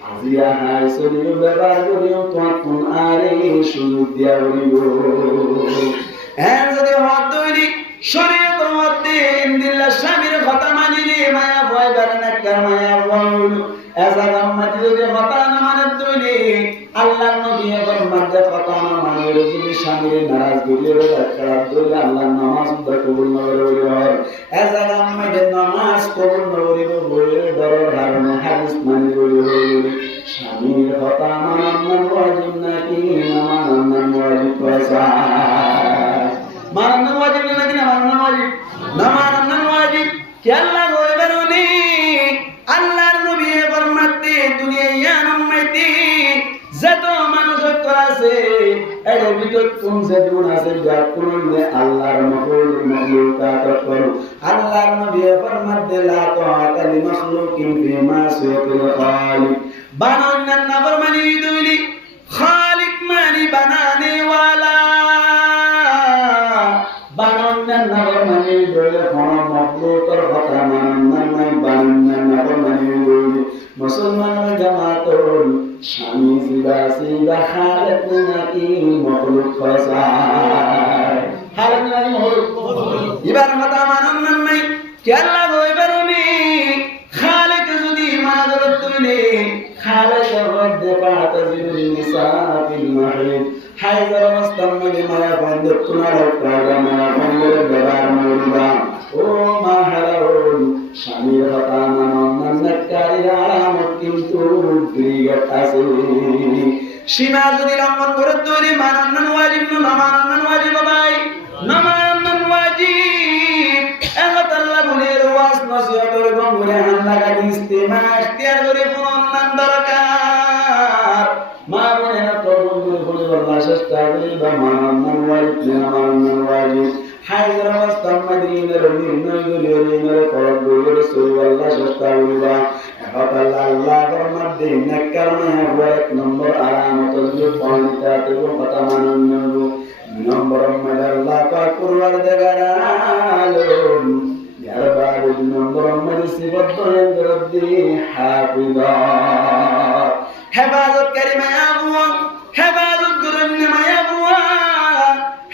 আজিয়া হাই সরিও ব্যবহার করিও তোমার কোন আরে সুযোগ দিয়া বলিব হ্যাঁ যদি হাত ধরি শরীয়ত মধ্যে ইনদিল্লাহ স্বামীর কথা মানিলে মায়া ভয় করে না কার মায়া ভয় এসা গাম্মাতি যদি কথা না মানে তুইলে আল্লাহর নবী ফরমাতে কথা না মানে যদি স্বামীর নারাজ করিয়ে রাখা তুইলে আল্লাহর নামাজ কবুল না করে হয় এসা গাম্মাতি নামাজ কবুল না করিব বলে দরর ধারণা হাদিস মানে বলে স্বামীর কথা মানার ওয়াজিব নাকি না মানার ওয়াজিব কয়সা মানার ওয়াজিব নাকি না মানার ওয়াজিব না মানার ওয়াজিব কি আল্লাহ কইবেননি আল্লাহর নবী ফরমাতে দুনিয়া নামাইতে যত মানুষ আছে এর ভিতর কোন যেগুন আছে যা করলে আল্লাহর মাখলুকাত করো আল্লাহর নবী ফরমাতে লা তাআতা লি মাখলুকিন ফি মাসিয়াতিল খালিক বানান নাফরমানি দুইলি খালিক মানি বানানে ওয়ালা যায় হালাল না হল এবার মাতা মানন নাই কেলা হইবার নি খালেক যদি মাদরত তুইলে খালেক রদ্দে পাতা জিবরিল নিসাফিল মাহরিব হায়দার অবস্থার মধ্যে মায়া বন্ধ তোমার প্রাণা মায়া বন্ধের বেড়ার মরিবা ও মাহারাউল স্বামীর হতা মানন নাকারী আলামত কিন্তু উদ্রিগত আছে সীমা যদি লঙ্ঘন করে তৈরি মানন ওয়াজিব না মানন ওয়াজিব ভাই না মানন ওয়াজিব আল্লাহ বলে ওয়াজ নসিহতের গঙ্গুরে হাল্লা গাদি ইস্তেমা ইখতিয়ার করে পুনর্নান দরকার মা বোনেরা তো গঙ্গুরে বলে আল্লাহ চেষ্টা করে বা মানন ওয়াজিব না মানন ওয়াজিব হায়দার অবস্থার মদিনার নির্ণয় গলিয়র করব গলিয়র সই আল্লাহ চেষ্টা করিবা আল্লাহর মধ্যে নেককার মায়া এক নম্বর আলামত যে পয়েন্টটা তো কথা মানন নম্বর মধ্যে আল্লাহ পাক পরওয়ারদিগার আলম ইয়ারবার নম্বর মধ্যে সিফত বয়ান করদি হাফিজা হেফাজতকারী মায়া বুয়া হেফাজত করুন মায়া বুয়া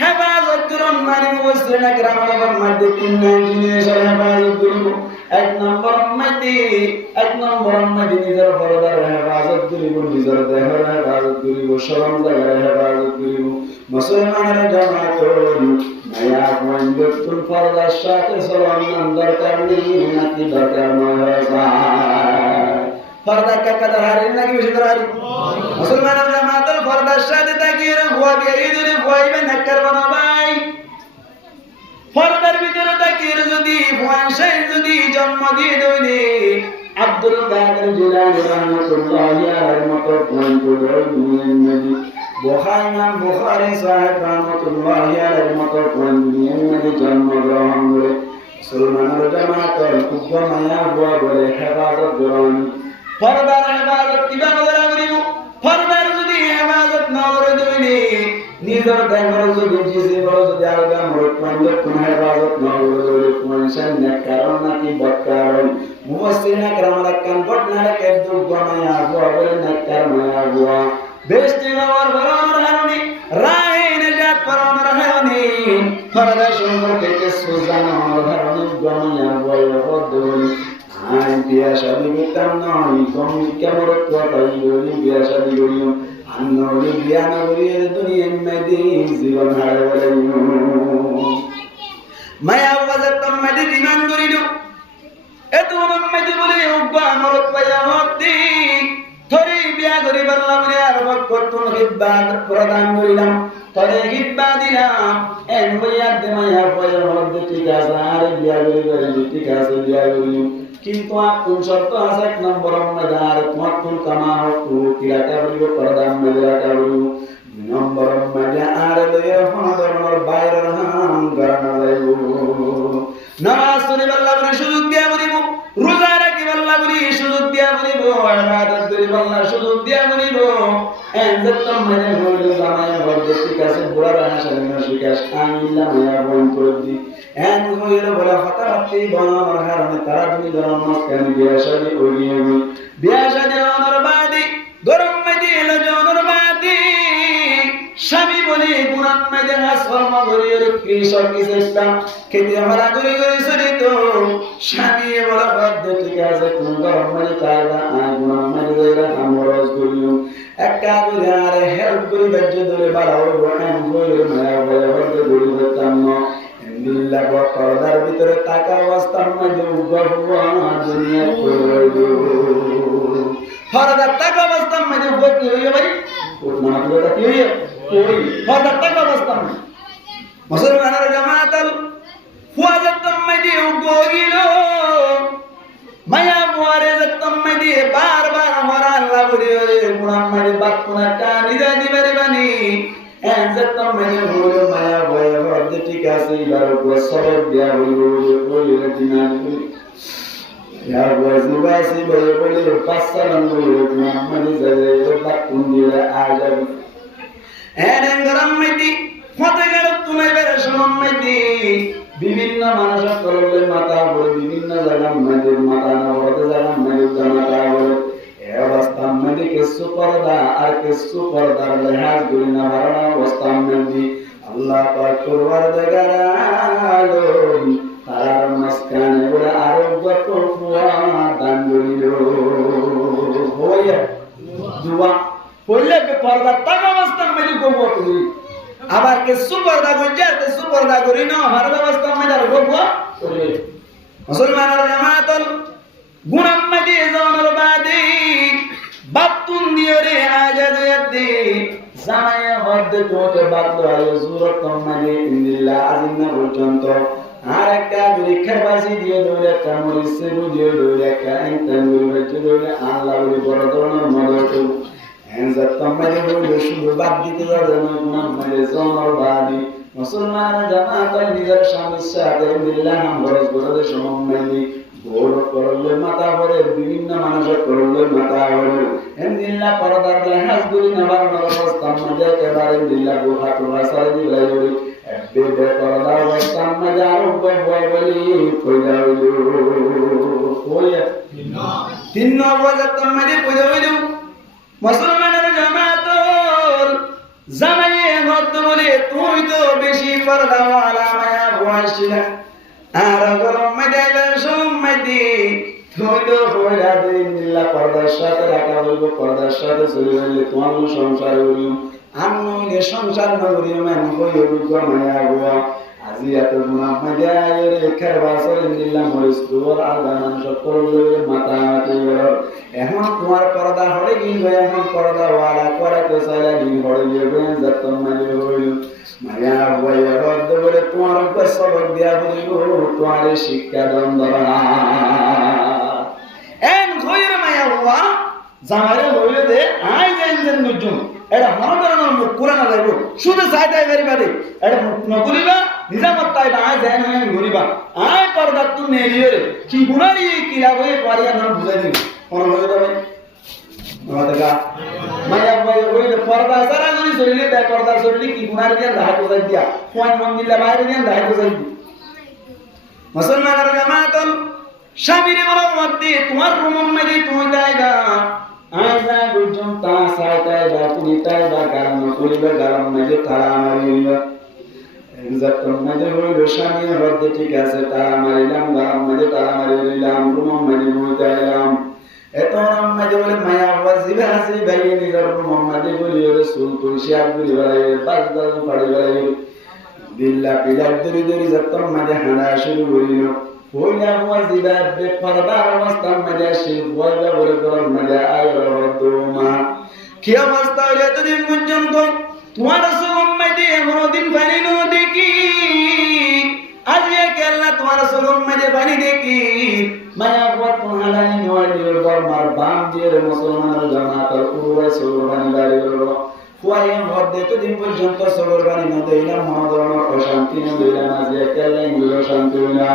হেফাজত করুন মানে মুসলিমা গ্রামের মধ্যে তিন জিনিস হেফাজত করব এক নম্বর মধ্যে নিজের পরদার হেফাজত করিব নিজের দেহের হেফাজত করিব শরম জায়গার হেফাজত করিব মুসলমানের জামাত মায়া বন্ধুত্ব পরদার সাথে চলন দরকার নেই নাকি দরকার নয় পর্দা কাকাদার হারিন নাকি বেশি হারি মুসলমানের জামাতের পর্দার সাথে তাকিয়ে হুয়া বিয়ে দিলে ভয়বে নাকার বানাবাই পর্দার ভিতরে তাকিয়ে যদি ভয়ানসাই যদি জন্ম দিয়ে দইলে আব্দুল কাদের জিলানী রাহমাতুল্লাহি আলাইহির মতো পয়েন্ট নবী বুখারী সাহেব রাহমাতুল্লাহি আলাইহির মতো পয়েন্ট নবী জন্মগ্রহণ করে মুসলমানের জামাতের খুব মায়া বুয়া বলে হেফাজত গ্রহণ পর্দার হেফাজত কিভাবে করিব পর্দার যদি হেফাজত না করে দইলে নিজের দেহের যদি জিসিমর যদি আলগা মরত পাইলে কোন হেফাজত না করে কোনসান না কারণ নাকি বকারণ মুফাসসিরিন کرامরা কান ঘটনা কে দুর্গমায়া বুয়া বলে না কারমায়া বুয়া বেশটি হওয়ার বরণ হারনি রাহে নিজাত পরম রহানি পর্দা সম্পর্কে কে সুজানা হারনি গমায়া বুয়া হদুল আই বিয়া শাদি করতাম নয় তুমি কেমন কথাই বিয়া শাদি করিও আন্নরি বিয়া না করিয়ে দুনিয়ার মেদি জীবন হারাইল মায়া ওয়াজাত মেদি দিমান করিল এত মেদি বলে উগ্বা মরত পায়া হতি থরি বিয়া করি বললাম রে আর বকতন হিব্বাত প্রদান করিলাম তরে হিব্বা দিলাম এন বইয়া দে মায়া পায়া হতি ঠিক আছে আর বিয়া করি ঠিক আছে বিয়া করি কিন্তু আপন শর্ত আছে এক নম্বর মধ্যে আর তোমাকুল কামা হকু কিরাটা বলিব পরদাম মেজরাটা বলিব দুই নম্বর মধ্যে আর লয়ে হনদরর বাইরের হাম গরানা যাইব নামাজ পড়ি আল্লাহ বলি সুযোগ দিয়া বলিব রোজা রাখি আল্লাহ বলি সুযোগ দিয়া বলিব ইবাদত করি আল্লাহ সুযোগ দিয়া বলিব এনজতম মানে হইল জামায় বলতে ঠিক আছে বুড়া রানা সালামে শিকাস আমিল্লাহ মায়া বন করে দি এন হইল বলা হতাহতি বনার হারনে তারা তুমি জন্মাস কেন বিয়া শাদী ওইয়ে বিয়া শাদী অনর বাদি গরম মধ্যে এলো জনর বাদি স্বামী বলি গুনান মধ্যে হাসফর্ম করিয়ে কৃষক ইসলাম খেতে হারা করি করি চলিত স্বামী বলা বাধ্য ঠিক আছে কোন গরম মধ্যে কায়দা আয় গুনান মধ্যে আমরজ করিও একা করে আর হেল্প করি ধৈর্য ধরে বাড়াও এন হইল মায়া বলে হইতে ঘুরি যেতাম না বিল্লাহ পর্দার ভিতরে টাকা অবস্থার মধ্যে উগ্র দুনিয়া কইল পর্দার টাকা অবস্থার মধ্যে উগ্র কি হইল ভাই না বলটা কি হইল কই পর্দার টাকা অবস্থার মুসলমানের জামাতাল ফুয়াজাতম মধ্যে উগ্র হইল মায়া মুয়ারে জাতম মধ্যে বারবার হরা আল্লাহ বলি মুহাম্মদ বাতনা কানি জানি বানি এনজতম মানে হলো মায়া বয়া বড় ঠিক আছে এবার ওই সবক দেয়া হলো ওই দিনান ইয়া ওয়াজিবাসি বলে পাঁচসালাম বলে মানে যাবে ওটা কোন দিয়ে আজাব এনন গরম মেদি ফতেগড় তুমি বের সমম মেদি বিভিন্ন মানুষ করলে মাথা বড় বিভিন্ন জায়গা মধ্যে মাথা না বড় জায়গা মধ্যে মাথা বড় অবস্থা মধ্যে কিছু পর্দা আর কিছু পর্দার লেহাজ করি না হারানো অবস্থা মধ্যে পরওয়ারদিগার আলম তার মাঝখানে ওরা আরোগ্য ফুয়া দান করিল হইয়া দুয়া পড়লে পর্দা তাক অবস্থান মেলি গোবো করি আবার কিছু পর্দা করি আর কিছু পর্দা করি না হরদ অবস্থান মেলি আর গোবো করি মুসলমানের জামাতল গুনাম্মাদি জামাল বাদি বাতুন দিওরে আজাদে জামায়া হদ্দে তোতে বাতলো আলো সুরত মানে ইল্লা আজিনা পর্যন্ত আর একটা পরীক্ষার বাজি দিয়ে দৌড়ে একটা মরিসে দিয়ে দৌড়ে একটা ইন্টার দৌড়ে আল্লাহ বলে বড় ধরনের মদত এনজাত তোমাদের বলে শুধু বাদ দিতে যাবে না গুনাম্মাদি জামাল বাদি মুসলমানের জামাতল নিজের স্বামীর সাথে বিল্লাহ আমরজ করে সমন্বয় বড় করলে মাথা ভরে বিভিন্ন মানুষের করলে মাথা ভরে এমদিল্লা পরদার হাসগুলি নাবার অবস্থান মধ্যে একেবারে দিল্লা গুহা তোরা সারি দিলাই বলি বেদে পরদা অবস্থান মধ্যে আরো ভয় বলি কইলা হইল তিন অবস্থান মধ্যে কইলা হইল মুসলমানের জামাতল জামাইয়ে হদ বলে তুই তো বেশি পরদাওয়ালা মায়া বয়সিলা আর গরম মেজাইবার সম্মতি তুইতো হইলা দিন দিল্লা পর্দার সাথে রাখা হইব পর্দার সাথে চলে গেলে তোমার সংসার হইল আমি সংসার নগরীয় মান হইল মায়া গোয়া আজি এত গুণা মেজাই রেখার বাসর দিল্লা মরিস তোর আলদা মানুষ করলে মাথা হাতে এখন তোমার পর্দা হলে কি হয় এখন পর্দা ওয়ালা করে তো সারা দিন হলে গিয়ে যতন মানে হইল মায়া বইয়া হদ বলে তোমার উপর সবক দিয়া বলিব তোমার শিক্ষা দন্দরা এন খয়র মায়া হওয়া জামারে হইলে দে আই যেন মুজুম এটা মনোদরণ কোরআন লাগবে শুধু চাইতাই বেরিবারে এটা নকরিবা নিজামত তাইবা আই যেন ঘুরিবা আই পর্দা তুমি নেলিয়ে রে কি গুনারি কি লাভ হয়ে পারিয়া না বুঝাই দিন কোন হয়ে যাবে আমাদেরকা মায়া বই হইলে পর্দা সারা যদি চলিলে তাই পর্দা চলিলে কি গুনার দিয়া দাহাই বুঝাই দিয়া কোন মন্দিরে বাইরে দিয়া দাহাই বুঝাই দি মুসলমানের জামাতল স্বামীর মধ্যে তোমার রুমম মেরে তুই যাইবা আজা গুজম তা সাইতাই বা তুমি তাই বা গারাম করিবে গারাম মেরে তারা মারিবা যখন মেরে হইল স্বামীর মধ্যে ঠিক আছে তারা মারিলাম গারাম মেরে তারা মারিলাম রুমম মেরে মুই যাইলাম এত নামাজে বলে মায়া ওয়াজিবে আছে ভাই নিজের মোহাম্মদে বলি রাসূল তুলসী আবুল ভাই বাজদাল পড়ে ভাই দিল্লা পিলা দরি দরি যতন মাঝে হানা শুরু হইল হইলা ওয়াজিবে বে পরদার অবস্থা মাঝে সে বইলা বলে গরম মাঝে আইলো দোমা কি অবস্থা হইল এতদিন পর্যন্ত তোমার সুগম্মতি এখনো দিন পানি নো দেখি আজকে কেল্লা তোমার সুগম্মতি পানি দেখি মায়া বত হালাই নয় নির্ভর মার বাম দিয়ে মুসলমানের জামাতের পূর্বে সুরবানি দাঁড়িয়ে ফুয়াই মধ্যে তো দিন পর্যন্ত সুরবানি না দিলাম মহাদরণ অশান্তি না দিলাম আজকে কেল্লা নিল শান্তি না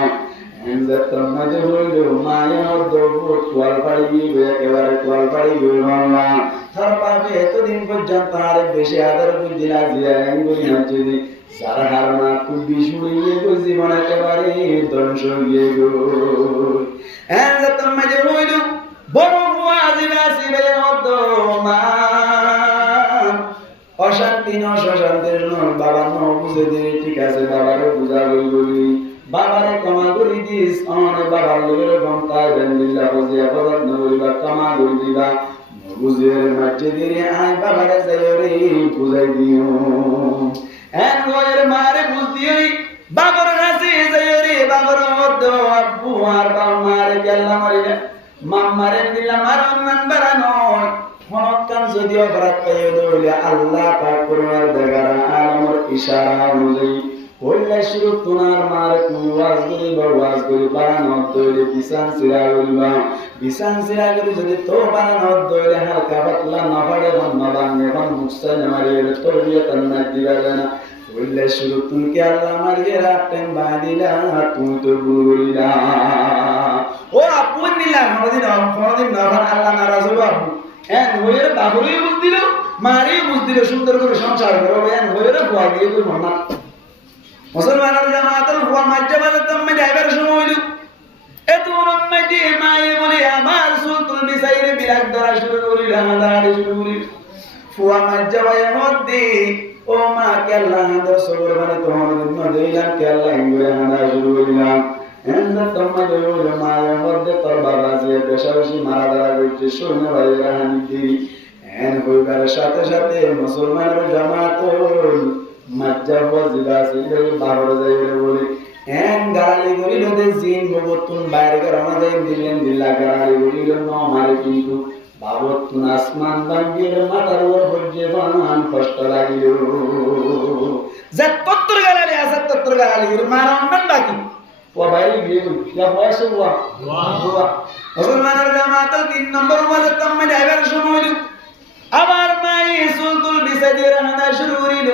এনজাতন মাঝে হইল মায়া দবু তোয়াল পাড়ি গিয়ে একেবারে তোয়াল পাড়ি গিয়ে না তার পাবে এতদিন পর্যন্ত আর বেশি আদর বুঝিলা জিয়া বলি না যদি সারা হারনা তুই বিশুড়িয়ে গো জীবন একেবারে ধ্বংস গিয়ে গো এনজাতন মাঝে হইল বড় ফুয়া আজিবে আসিবে মা অশান্তি ন শশান্তির ন বাবা ন বুঝে দে ঠিক আছে বাবারে বুঝা বলি বাবারে কমা করি দিস অনেক বাবার লোকের গমতায় বেন্দিল্লা বুঝিয়া বাবার নবরিবা কমা করি দিবা বুঝিয়ে মাঠে দিয়ে আয় বাবারে যাই রে বুঝাই দিও এন গোয়ের মারে বুঝ দিই বাবার কাছে যাই রে বাবার মধ্য আব্বু আর বাম্মারে গেল্লা মারিলে মাম্মারে দিলাম আর অন্যান বাড়ানো ফনকান যদি অপরাধ পাইয়ে দৌড়লে আল্লাহ পাক করবার দেগারা আলমর ইশারা অনুযায়ী হইলে শুরু তোমার মার কোন ওয়াজ করি বাড়ানো দৌড়ে বিছান সিরা করিবা বিছান সিরা করি যদি তো বাড়ানো দৌড়ে হালকা পাতলা না পারে বাংনে মুখসাই মারিয়ে তোড়িয়ে তন্না দিবা জানা হইলে শুরু তুমি আল্লাহ মারিয়ে রাখতেন বাঁধিলা তুমি তো গুলিলা ও আপু নিলাম কোনদিন না আল্লাহ নারাজ হবো আপু এন হয়ে বাবুরই বুঝ দিল মারি বুঝ দিল সুন্দর করে সংসার করবো এন হয়ে ভুয়া গিয়ে তুই মনা মুসলমানের জামাতের ভুয়া মাঝে মাঝে তুমি যাইবার সময় হইল এত রম্মাইতে মায়ে বলে আমার সুলতুল বিসাইরে বিলাক ধরা শুরু করিল আমার দাঁড়াতে শুরু করিল ফুয়া মাঝে ভাইয়ের মধ্যে ও মা কেল্লা হাঁদর সবর মানে তোমার জন্য দিলাম কেল্লা হিঙ্গুরে হাঁদা শুরু হইলাম এন্দর তোমার দৌড় মায়ের মধ্যে তোর বাবা যে বেশাবেশি মারা দাঁড়া করছে সৈন্য ভাইয়েরা হানি দিই এন হইবার সাথে সাথে মুসলমানের জামাত মাজ্জা বজিবা সেই বাবর যাইবে বলে এন গালি গরিল দে জিন ববতুন বাইরে রওনা যাই দিলেন দিল্লা গালি গরিল ন মারে কিন্তু বাবতুন আসমান বাঙ্গির মাথার উপর হজ্জে বান কষ্ট লাগিল যে তত্তর গালি আছে তত্তর গালি মারাম বাকি ও ভাই গিয়ে ইয়া বয়স হুয়া হুয়া মুসলমানের জামাত 3 নম্বর ওয়াজে তাম্মে যাইবার সময় আবার মাই সুলতুল বিসাদের হানা শুরু হইল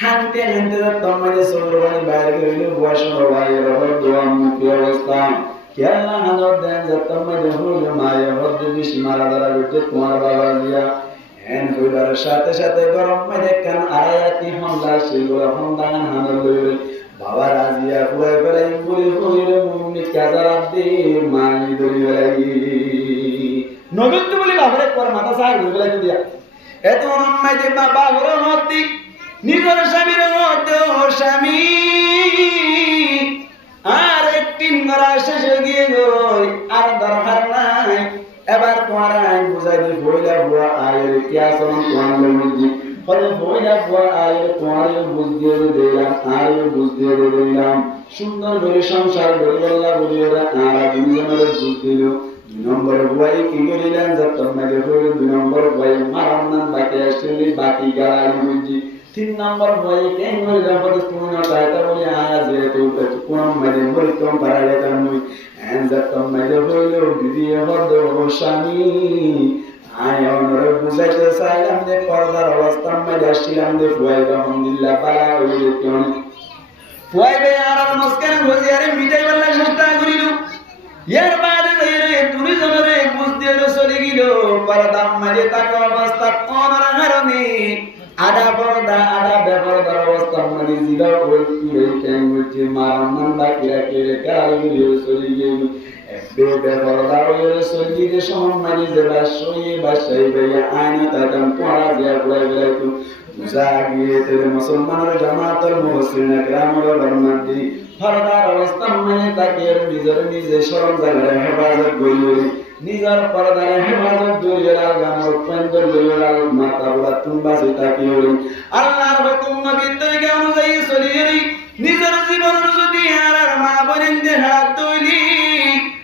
হানতে হানতে তোমাদের সরবানি বাইরে হইল বয়স ভাইয়ের দোয়া মুখী অবস্থা কেলা হাজার দেন যে তোমাদের হইল মায়ের হদ্দে বেশি মারা দাঁড়া করছে তোমার বাবা দিয়া এন হইবার সাথে সাথে গরম মেরে কান আয়াতি হামলা সেগুলো হামলা হামলা হইল বাবা রাজিয়া পুরাই বেলাই বলি হইল মুমিন কাজার দে মাই দলি বেলাই নবী তো বলি বাবারে পর মাথা সাহেব বেলাই দিয়া এত অনম্মাই দে বাবা বড় মতি নিজের স্বামীর মধ্যে স্বামী আর একটি মারা শেষে গিয়ে গই আর দরকার নাই এবার তোমার আইন বুঝাই দিই বইলা বুয়া আয়ের কি আসন তোমার বুঝি ফলে বইলা বুয়া আয়ের তোমার বুঝ দিয়ে দিলাম আয়ের বুঝ দিয়ে দিলাম সুন্দর করে সংসার গড়ে আল্লাহ বলি ওরা আর দুজনের বুঝ দিল 2 নম্বর বুয়াই কি করিলেন যে তোমাকে হইল 2 নম্বর বুয়াই মারাম নাম বাকি আসলে বাকি গাড়ি বুঝি 3 নম্বর বই কেন হইল বলে তুমি না চাইতা বলি আজ এত কোন মানে মরি কম পারালে তামুই এনজা তোমাকে হইল দিদি হদ স্বামী আয়নর বুঝাইতে চাইলাম যে পর্দার অবস্থা মধ্যে আসছিলাম যে ফুয়াই আলহামদুলিল্লাহ পালা হইল কেন ফুয়াই বে আর নমস্কার হইছে আরে মিটাই বললা চেষ্টা করিল ইয়ার বাদে রে তুমি জনরে বুঝতে চলে গিল পর্দার মধ্যে তাকে অবস্থা কোন হারনি আদা পর্দা আদা বেপরদার অবস্থা মানে জিবা ওই কেন হচ্ছে মারামান বাকি রাখে গালি চলে গেল বেপরদা ওই চলে গিয়ে সম্মানি যে বাসয়ে বাসাই ভাইয়া আয়না তাতাম পড়া দিয়া বলাই বলাই তো বুঝা গিয়ে তেরে মুসলমানের জামাতের মুহসিন একরামের বর্ণাদি পর্দার অবস্থা মানে তাকে নিজের নিজে শরম জায়গায় হেফাজত করিল নিজের পর্দার হেফাজত করিয়া গামর পেন্দর লইয়া মাথা বলা তুম্বা সেটা কি হল আল্লাহর হুকুম নবীর তরিকা অনুযায়ী চলিয়ে নিজের জীবন যদি আর মা বোনকে হাত তৈরি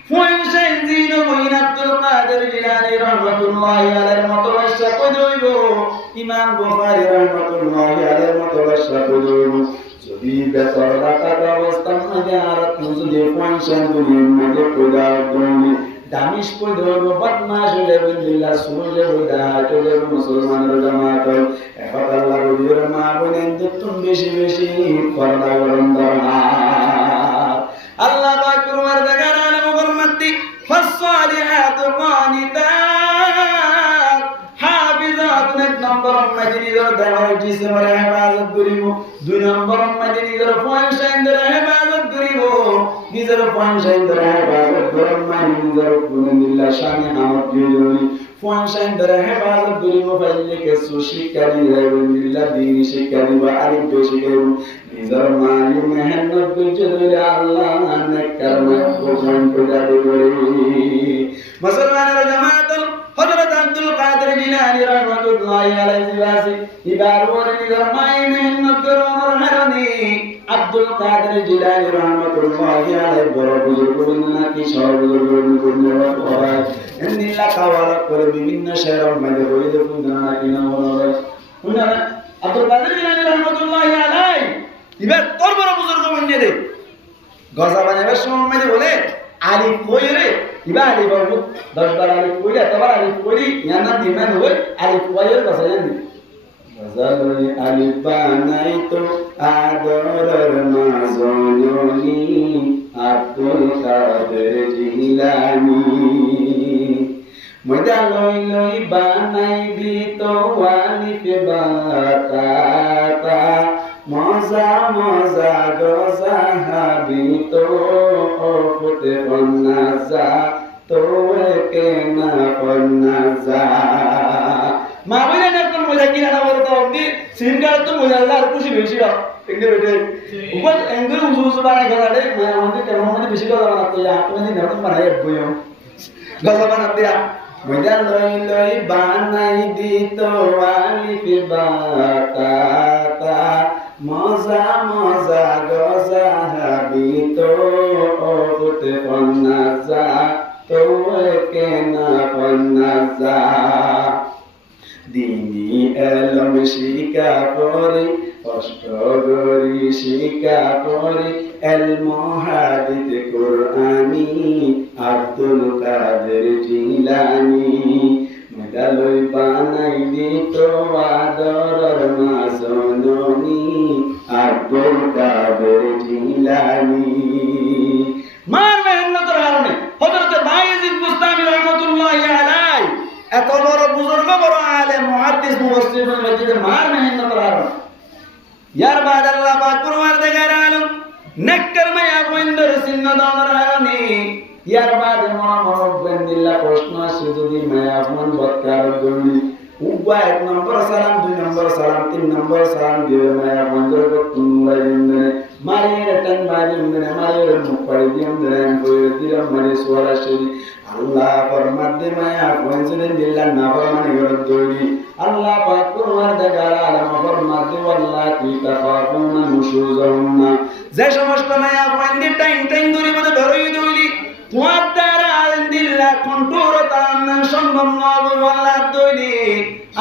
ফুয়াইশাইন জিন মঈন আব্দুল কাদের জিলানী রাহমাতুল্লাহি আলাইহির মত ভাষা কই হইব ইমাম বুখারী রাহমাতুল্লাহি আলাইহির মত ভাষা কই হইব যদি বেপরদা টাকা অবস্থা মধ্যে আর যদি ফুয়াইশাইন দুনিয়ার মধ্যে পয়দা দনি দামিশ কই ধরব বদমাশ হলে বিল্লাহ সুরে বইদা চলে মুসলমানের জামাত এখন আল্লাহ রবির মা বোনেন তুমি বেশি বেশি পর্দা গরম দরকার আল্লাহ পাক তোমার জায়গার আলম বরমাতি ফাসসালিহাত কানিতাত হাফিজাত এক নম্বর মাজিনির দাওয়াই জিসমে হেফাজত করিব 2 নম্বর মাজিনির পয়সাইন ধরে হেফাজত করিব নিজের পয়সাইন ধরে হেফাজত করিব মাজিনির কুনিল্লাহ শানে আমত দিলনি পয়সাইন ধরে হেফাজত করিব পাইলে কে সুশিকারি হইব বিল্লাহ দিন শিকারি বা আরিফ শিকারি নিজের মানি মেহনত করছে আল্লাহ অনেক কারণে কোন পূজা করে মুসলমানের জামাতুল হযরত আব্দুল কাদের জিলানী রাহমাতুল্লাহি আলাইহি ওয়াসি ইবার ওরে নিজের মাই মেহনত করার হারনি আব্দুল কাদের জিলানী রাহমাতুল্লাহি আলাইহি বড় বুজুর্গ নাকি সব বুজুর্গ হয় এন্দিলা কাওয়ালা করে বিভিন্ন শহরের মধ্যে বইতে পুনা নাকি না বলে পুনা আব্দুল কাদের জিলানী রাহমাতুল্লাহি আলাইহি ইবার তোর বড় বুজুর্গ বনে দে গজা বানাবার সময় বলে আলিফ কই রে ইবা আলিফ বাবু 10 বার আলিফ কইলে তবার আলিফ কইলি ইয়ানা দিমান হই আলিফ কইয়ের কথা জানি গজালই আলিফ বানাই তো আদরের মাজনি আব্দুল কাদের জিলানী ময়দা লই লই বানাই দি তো আলিফ বাতা মজা মজা গজা হাবি তো ফুতে বন্না যা তো কে না বন্না যা মা বলে না কোন মজা কিনা না বলতো অবধি সিম কার্ড তো মজা আর খুশি বেশি এগুলো বেটে উপর এগুলো উঁচু বানাই গলাড়ে আমাদের কেমন মধ্যে বেশি কথা বানাতে আপনি নতুন বানাই বইও গলা বানাতে মজা লই লই বানাই দিত আলিফ বাতা মজা মজা গজা হাবিত ওতে পন্নাজা তো কেনা পন্নাজা দিনী এলম শিকা পরে অষ্টগরি শিকা পরে এলম হাদিস কুরআনি আব্দুল কাদের জিলানি মেদালই বানাই দিত আদরর মাজননি আব্দুল কাদের জিলানি মার মেহনতের কারণে হযরত বায়েজিদ বুস্তামি রাহমাতুল্লাহি আলাইহি এত বড় বুজুর্গ বড় আলেম মুহাদ্দিস মুফাসসির মসজিদের মার মেহনতের কারণে ইয়ার বাদ আল্লাহ পাক পরওয়ারদিগার আলম নেককার মায়া বইন্দর সিন্ন দাওনার কারণে ইয়ার বাদ মোহাম্মদ বিল্লাহ প্রশ্ন আছে যদি মায়া মন বৎকার গলি উবা 1 নম্বর সালাম 2 নম্বর সালাম 3 নম্বর সালাম দিয়ে মায়া বন্দর কো তুমরা দিনে মায়ের টান বাজি দিনে মায়ের মুখ পড়ে দিনে বইর দিরা মানে সোরা শরী আল্লাহ ফরমাতে মায়া বইনসিন দিল্লাহ না ফরমানি গরত দইলি আল্লাহ পাক পরওয়ারদিগার আলম ফরমাতে ওয়াল্লাহি তাখাফুনা নুশুজাহুন্না যে সমস্ত মায়া বইন্দি টাইম টাইম ধরে মধ্যে ধরই দইলি তোমার দ্বারা আলহামদুলিল্লাহ কন্ট্রোল তার সম্ভব নয় আল্লাহ দইলি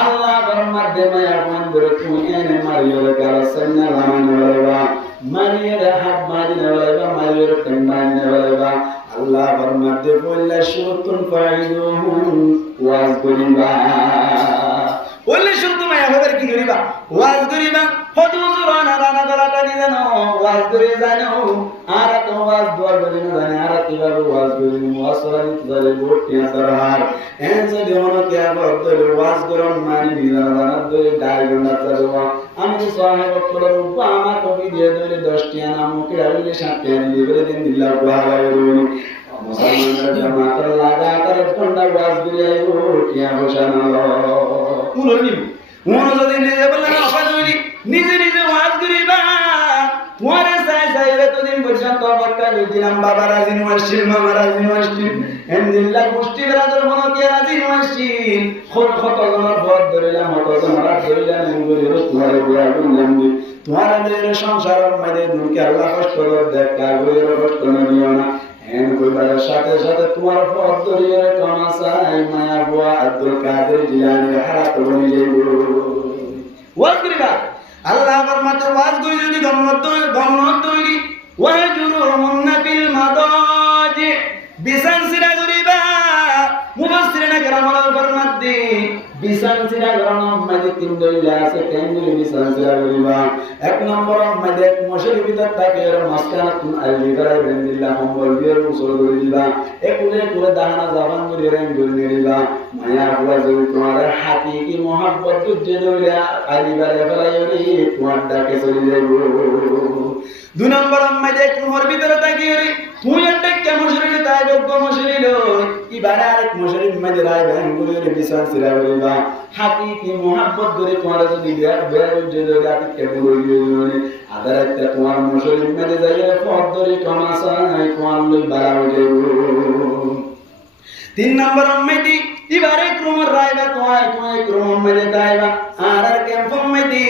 আল্লাহ ফরমাতে মায়া বইন্দি তুমি এনে মারিয়র কারসনা লামানওয়ালা মারিয়র হাত মারিনওয়ালা মারিয়র কান্নানওয়ালা আল্লাহ ফরমাতে বললা শুরতুন ফাইদুহুম ওয়াজ করিবা বললে শুরতু মায়া হবার কি করিবা ওয়াজ করিবা হদুজুরানা রানা গলাটা দিনো ওয়াজ করে জানো আর তো ওয়াজ দোয়া করে না জানে আর কিভাবে ওয়াজ করি ওয়াসরানি ধরে বটিয়া দরহার এন যদি মনতে আবার ধরে ওয়াজ করন মানি দিলানা ধরে ডায়গন্ডা চলবা আমি সাহেব কলর উপা আমার কবি দিয়ে ধরে 10 টিয়া নাম মুখে আইলে 7 টিয়া দিয়ে দিন দিল্লাহ গোহাগায় রইনি মুসলমানরা জামাত লাগা করে ঠান্ডা ওয়াজ করে আইবো টিয়া বসানো মুরনি মন যদি নিজে বলে না পারবি নিজে নিজে ওয়াজ করিবা তোমারে সাই সাই এতদিন পর্যন্ত বক্তা দিলাম বাবা রাজি নওয়াজশির মামা রাজি নওয়াজশির এন্দিল্লাহ গোষ্ঠী বেরাদর মনকে রাজি নওয়াজশির কত জনের ভর ধরিলাম কত জনের ধরিলাম এমগুলি তোমারে বিয়া করলাম তোমার সংসারের মধ্যে দুঃখে আল্লাহ কষ্ট করে দেখা করে কষ্ট নিও না এন কইবার সাথে সাথে তোমার পথ ধরিয়ে কমাসাই মায়া বুয়া আব্দুল কাদের জিলানী হারাত বনি যাইব ওয়াজ করিবা আল্লাহ ফরমাতে ওয়াজ করি যদি গম্মত তৈরি ওয়াজুরুহুম নাবিল মাদাজি বিসান সিরা করিবা মুফাসসিরিনা কেরামরা ফরমাতে বিসান সিরা করানো মানে তিন দলিল আছে কেনগুলি বিসান সিরা করিবা এক নম্বর মানে মশারি ভিতর থাকে এর মাসকানাতুন আলিগারা বিল্লাহ সম্বল বিয়ের উসল করে দিবা একুলে করে দাহানা জাবান করে রেন করে দিবা মায়া বুয়া যদি তোমার হাকিকি মোহাব্বত যে দইলা আলিবারে ফলাইরি তোমার ডাকে চলে যাইব দুই নম্বর মানে তোমার ভিতরে থাকে তুই একটা কেমন শরীরে তাই গো মশারি লই ইবারে আরেক মশারি মানে রায় ভাই করে বিসান সিরা করিবা হাকিকি মোহাব্বত করে তোমার যদি বের যে দইলা কেমন হইবে আদার একটা তোমার মশারি মানে যাইয়া পথ ধরে কমাসাই তোমার লই বাড়া হয়ে তিন নম্বর মেদি ইবারে ক্রমর রাইবা তোমায় ক্রম মেদে দাইবা আর কেমন মেদি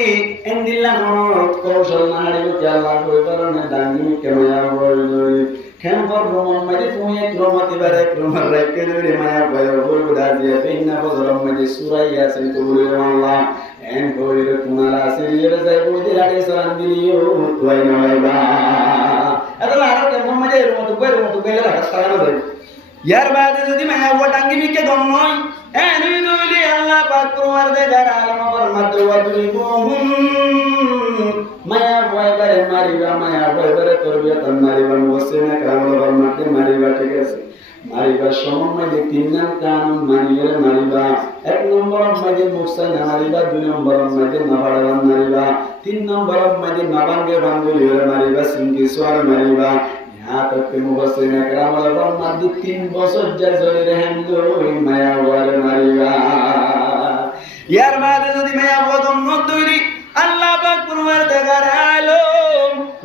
এন্দিল্লা হনত কৌশল নাড়িও কি আল্লাহ কই কারণে দাঙ্গি কেময়া বলই কেমন ক্রম মেদি তুমি ক্রমত ইবারে ক্রমর রাইকে ধরে মায়া বয় বল দাজিয়া পেন্না বজরম মেদি সূরা ইয়াসিন কবুলে আল্লাহ এন কইরে কুনালা সিরিয়ে যাইবো দিলাড়ি সালাম দিলিও তুই নয়বা আদলা আর কেমন মেদি এর মত কইলে রাখা যাবে ইয়ার বাদে যদি মায়া ওটাঙ্গি মিকে দম নয় এনি দইলি আল্লাহ পাক পরওয়ারদিগার আলম ফরমাতে ওয়াদরিবুহুম মায়া বয়বারে মারিবা তরবিয়ত মারিবা ওয়াসিনা কারামুল ফরমাতে মারিবা ঠিক আছে মারিবা সময় তিন নাম কানুন মানিয়ে মারিবা এক নম্বর মাঝে মুকসান মারিবা দুই নম্বর মাঝে নাবাড়ান মারিবা তিন নম্বর মাঝে নাবাঙ্গে বাঙ্গুলি মারিবা সিংকি সোয়ার মারিবা यहाँ तक के मुफस्सिर करम फरमाते 3 বছর জজরে হেন্দো মায়া ওয়ার মারিবা ইয়ার বাদে যদি মায়া বদম নদুরি আল্লাহ পাক কুরবার দেখার আলো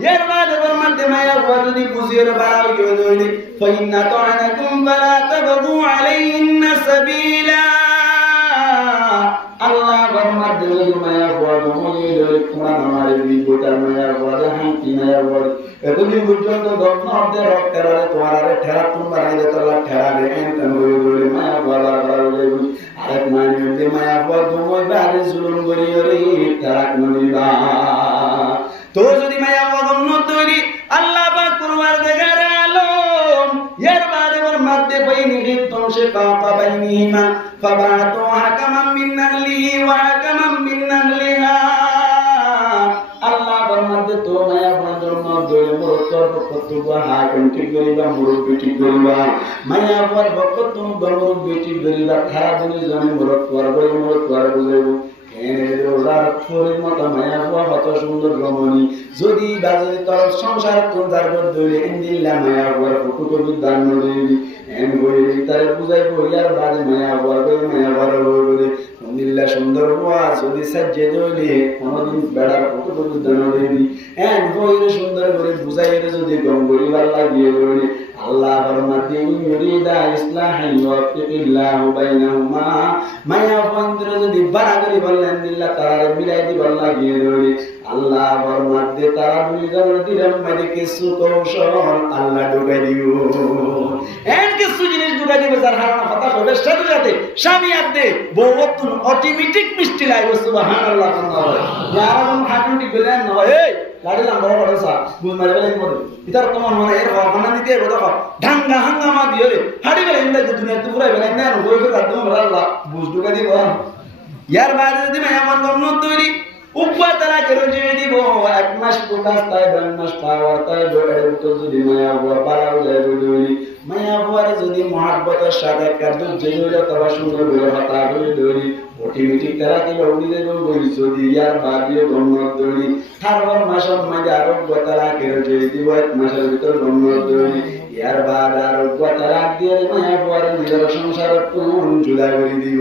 ইয়ার বাদে বরমাতে মায়া যদি বুঝিয়ে বাড়াও গিয়ে দইলি ফাইন্না তা'নাকুম ফালা তাবগু আলাইহিন্না সাবিলা আল্লাহ বরমাতে যদি মায়া বদম নদুরি কোরআন আমারে বিপদার মায়া বদে হাঁটি মায়া বদে এতদিন পর্যন্ত দক্ষিণ অর্ধে রক্তের তোমার ঠেরা তোমার আল্লাহ ঠেরা দেখেন কেন দইলি মায়া বদার বদে আরেক মানে মায়া বদম বাড়ি জুলুম করি রে তারাক নদীবা তো যদি মায়া বদম নদুরি আল্লাহ পাক কুরবার দেখার আলো ইয়ার বাদে বরমাতে বাইনি গিতম সে কাকা বাইনিহিমা ফাবাতু হাকামান মিন আহলিহি ওয়া হাকামান মিন আহলিহা আল্লাহ বরমাতে তো মায়া বদম নদুরি মুরতর বকতুবা হাকিম ঠিক করিবা মুরব্বি ঠিক করিবা মায়া বর বকতু মুরব্বি ঠিক করিবা খারা দিনে জনে মুরত করব বুঝাইব শরীর মতো মায়া হওয়া কত সুন্দর রমণী যদি বাজে তোর সংসার তোর দারবর দইলে ইন্দিল্লা মায়া হওয়ার কুকুর দান নদী এন বই তারে বুঝাইব ইয়ার বাদে মায়া হওয়ার মায়া হওয়ার বলে ইন্দিল্লা সুন্দর হওয়া যদি সাজ্জে দইলে কোনদিন বেড়ার কুকুর দান নদী এন বই সুন্দর করে বুঝাইলে যদি গম করিবার লাগিয়ে দইলে আল্লাহ ফরমাতে ইউরিদা ইসলাহান ওয়াফিকিল্লাহু বাইনাহুমা মায়া বন্ধুরা যদি বাড়াগরি বললেন দিল্লা তারা মিলাই দিবার লাগিয়ে রইলি আল্লাহ ফরমাতে তারা দুইজন দিলাম মানে কিছু কৌশল আল্লাহ ঢুকাই দিও এন কিছু জিনিস ঢুকাই দিবে যার হারানো কথা হবে সাথে সাথে স্বামী আদে বউতুন অটোমেটিক মিষ্টি লাগবে সুবহানাল্লাহ যারা হাঁটুটি গেলেন না এই গাড়ি লাম্বা বড় সা বুঝ মারে বলেন বলে ইতার তোমার মনে এর ভাবনা নিতে বড় ঢাঙ্গা হাঙ্গামা দিও রে হাড়ি গেলে ইন্দা যে দুনিয়া তো পুরাই বেলা না গই করে একদম আল্লাহ বুঝ ঢুকা দিব ইয়ার বাদে যদি মায়া বন্ধন তৈরি উপবা তারা কেন দিয়ে দিব এক মাস প্রকাশ তাই 2 মাস পাওয়ার তাই এর উত্তর যদি মায়া বুয়া পারাও যায় বলি মায়া বুয়ারে যদি মহাব্বতের সাথে কার্য জেনে তবা সুন্দর বলে হতা বলে দড়ি অটোমেটিক তারা কি উড়ি যাবে বলি যদি ইয়ার বাদিয়ে গন্নত দড়ি 18 মাসের মধ্যে আরোগ্য তারা কেন দিয়ে দিব 1 মাসের ভিতর গন্নত দড়ি ইয়ার বাদ আরোগ্য তারা দিয়ে মায়া বুয়ারে নিজের সংসার কোন জুলা করে দিব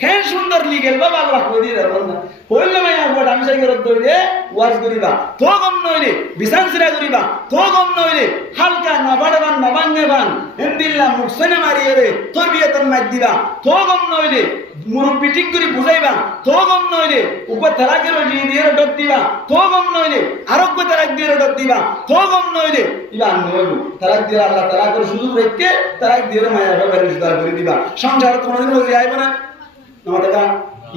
কেন সুন্দর লিগেল বাবা আল্লাহ কই দিয়ে দেন না হইলে মায়া বুয়া আমি সাই করে দড়ি দে ওয়াজ করিবা তো গম নইলে বিছান সিরা করিবা তো গম নইলে হালকা না বাড়বান না বাঙ্গেবান ইনদিল্লা মুখসনে মারিয়ে রে তরবিয়তন মাই দিবা তো গম নইলে মুরব্বি ঠিক করে বুঝাইবা তো গম নইলে উপর তালাকের দিয়ে ডক দিবা তো গম নইলে আরোগ্য তালাক দিয়ে ডক দিবা তো গম নইলে ইবা নইল তালাক দিয়ে আল্লাহ তালাকের সুযোগ রেখে তালাক দিয়ে মায়া বাবার সুদার করে দিবা সংসার কোনদিন হয়ে যাইবে না আমাদের কা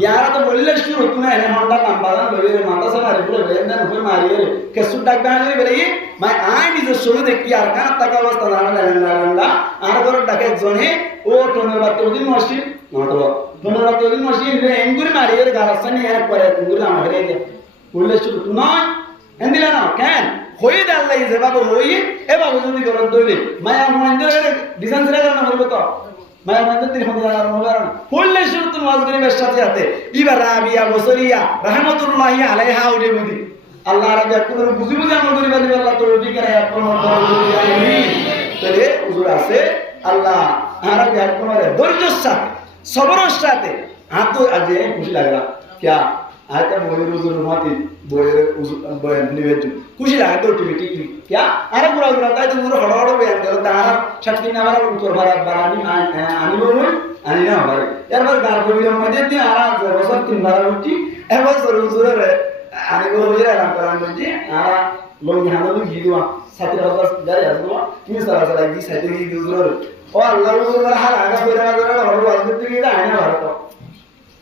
ইয়ারা তো বললে শুরু তুমি এনে হন্ডা নাম্বারান লইরে মাথা সামারি বলে বেন্দা নয় মারিয়ে কেসু ডাক বানালে বলে মাই আই নিজে শুরু দেখি আর কান টাকা অবস্থা না আর ঘর ডাকে জনে ও টোনের বাত দিন মসজিদ মাথা টোনের বাত দিন মসজিদ এঙ্গুরি মারিয়ে গারাসানি এক করে এঙ্গুরি আমারে বললে শুরু নয় এন্দিলা না কেন হই দে আল্লাহ যে বাবু হই এ বাবু যদি গরম দইলে মায়া মন্দিরে ডিজাইন ছেড়ে না বলবো তো মায়া মন্দির তিন হাজার মোবারক হইলে শুরু তুমি ওয়াজ করিবার সাথে সাথে ইবা রাবিয়া বসরিয়া রাহমাতুল্লাহি আলাইহা উঠে বুঝি আল্লাহ রাব্বি কোন বুঝি বুঝি আমল করিবা দিবা আল্লাহ তো রবি করে আপন আমিন তাহলে হুজুর আছে আল্লাহ রাব্বি কোন ধৈর্যের সাথে সবরের সাথে হাত আজে খুশি লাগলা क्या आते मोहिर हुजूर माती बोले बयान निवेद खुशी लगा तो ऑटोमेटिकली क्या अरे पूरा पूरा ताई तो पूरा हड़बड़ बयान करो तारा शक्ति ना वाला उत्तर भारत बारानी आनी बोलो आनी ना हमारे यार बार गार को भी हम मजे थे आरा बसर 3 बार उठी एवं हुजूर रे आनी बोलो हुजूर आराम करान बोलते आरा लोग यहां तो गीदवा साथी राजा जाय आसवा किन सारा सारा की साथी की हुजूर ओ अल्लाह हुजूर हाल आगा फेरा करा हड़बड़ आसते की आनी भारत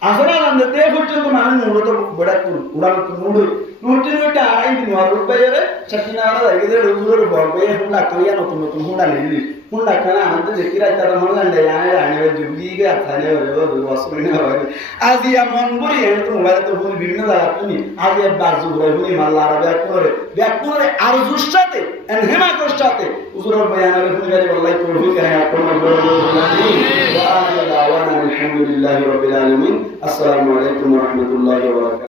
আসলে আমরা তে পর্যন্ত মানুষ মুড়ো তো বড় উড়াল মুড়ো নুটি নুটি আড়াই দিন আর রূপাইরে সকিনা আর দাইগে রুজুর বলবে হুন্ডা করিয়া নতুন নতুন হুন্ডা নিলি হুন্ডা খানা আনতে যে কিরা তার মন লাগে আয় আনে জুগিগে আথানে হলো ওয়াসমিনা হয় আজিয়া মন বলি এত মোবাইল তো বিভিন্ন জায়গা তুমি আজিয়া বাজু হয় তুমি মাল্লা আরবে করে আর জুসাতে এন হেমা কষ্টাতে উজুরের বয়ানের ফুলগারি আল্লাহ তৌফিক করে আপনার বড় বড় আমিন ওয়া আখিরু দাওয়ানা আলহামদুলিল্লাহি রাব্বিল আলামিন আসসালামু আলাইকুম ওয়া রাহমাতুল্লাহি ওয়া বারাকাতুহু।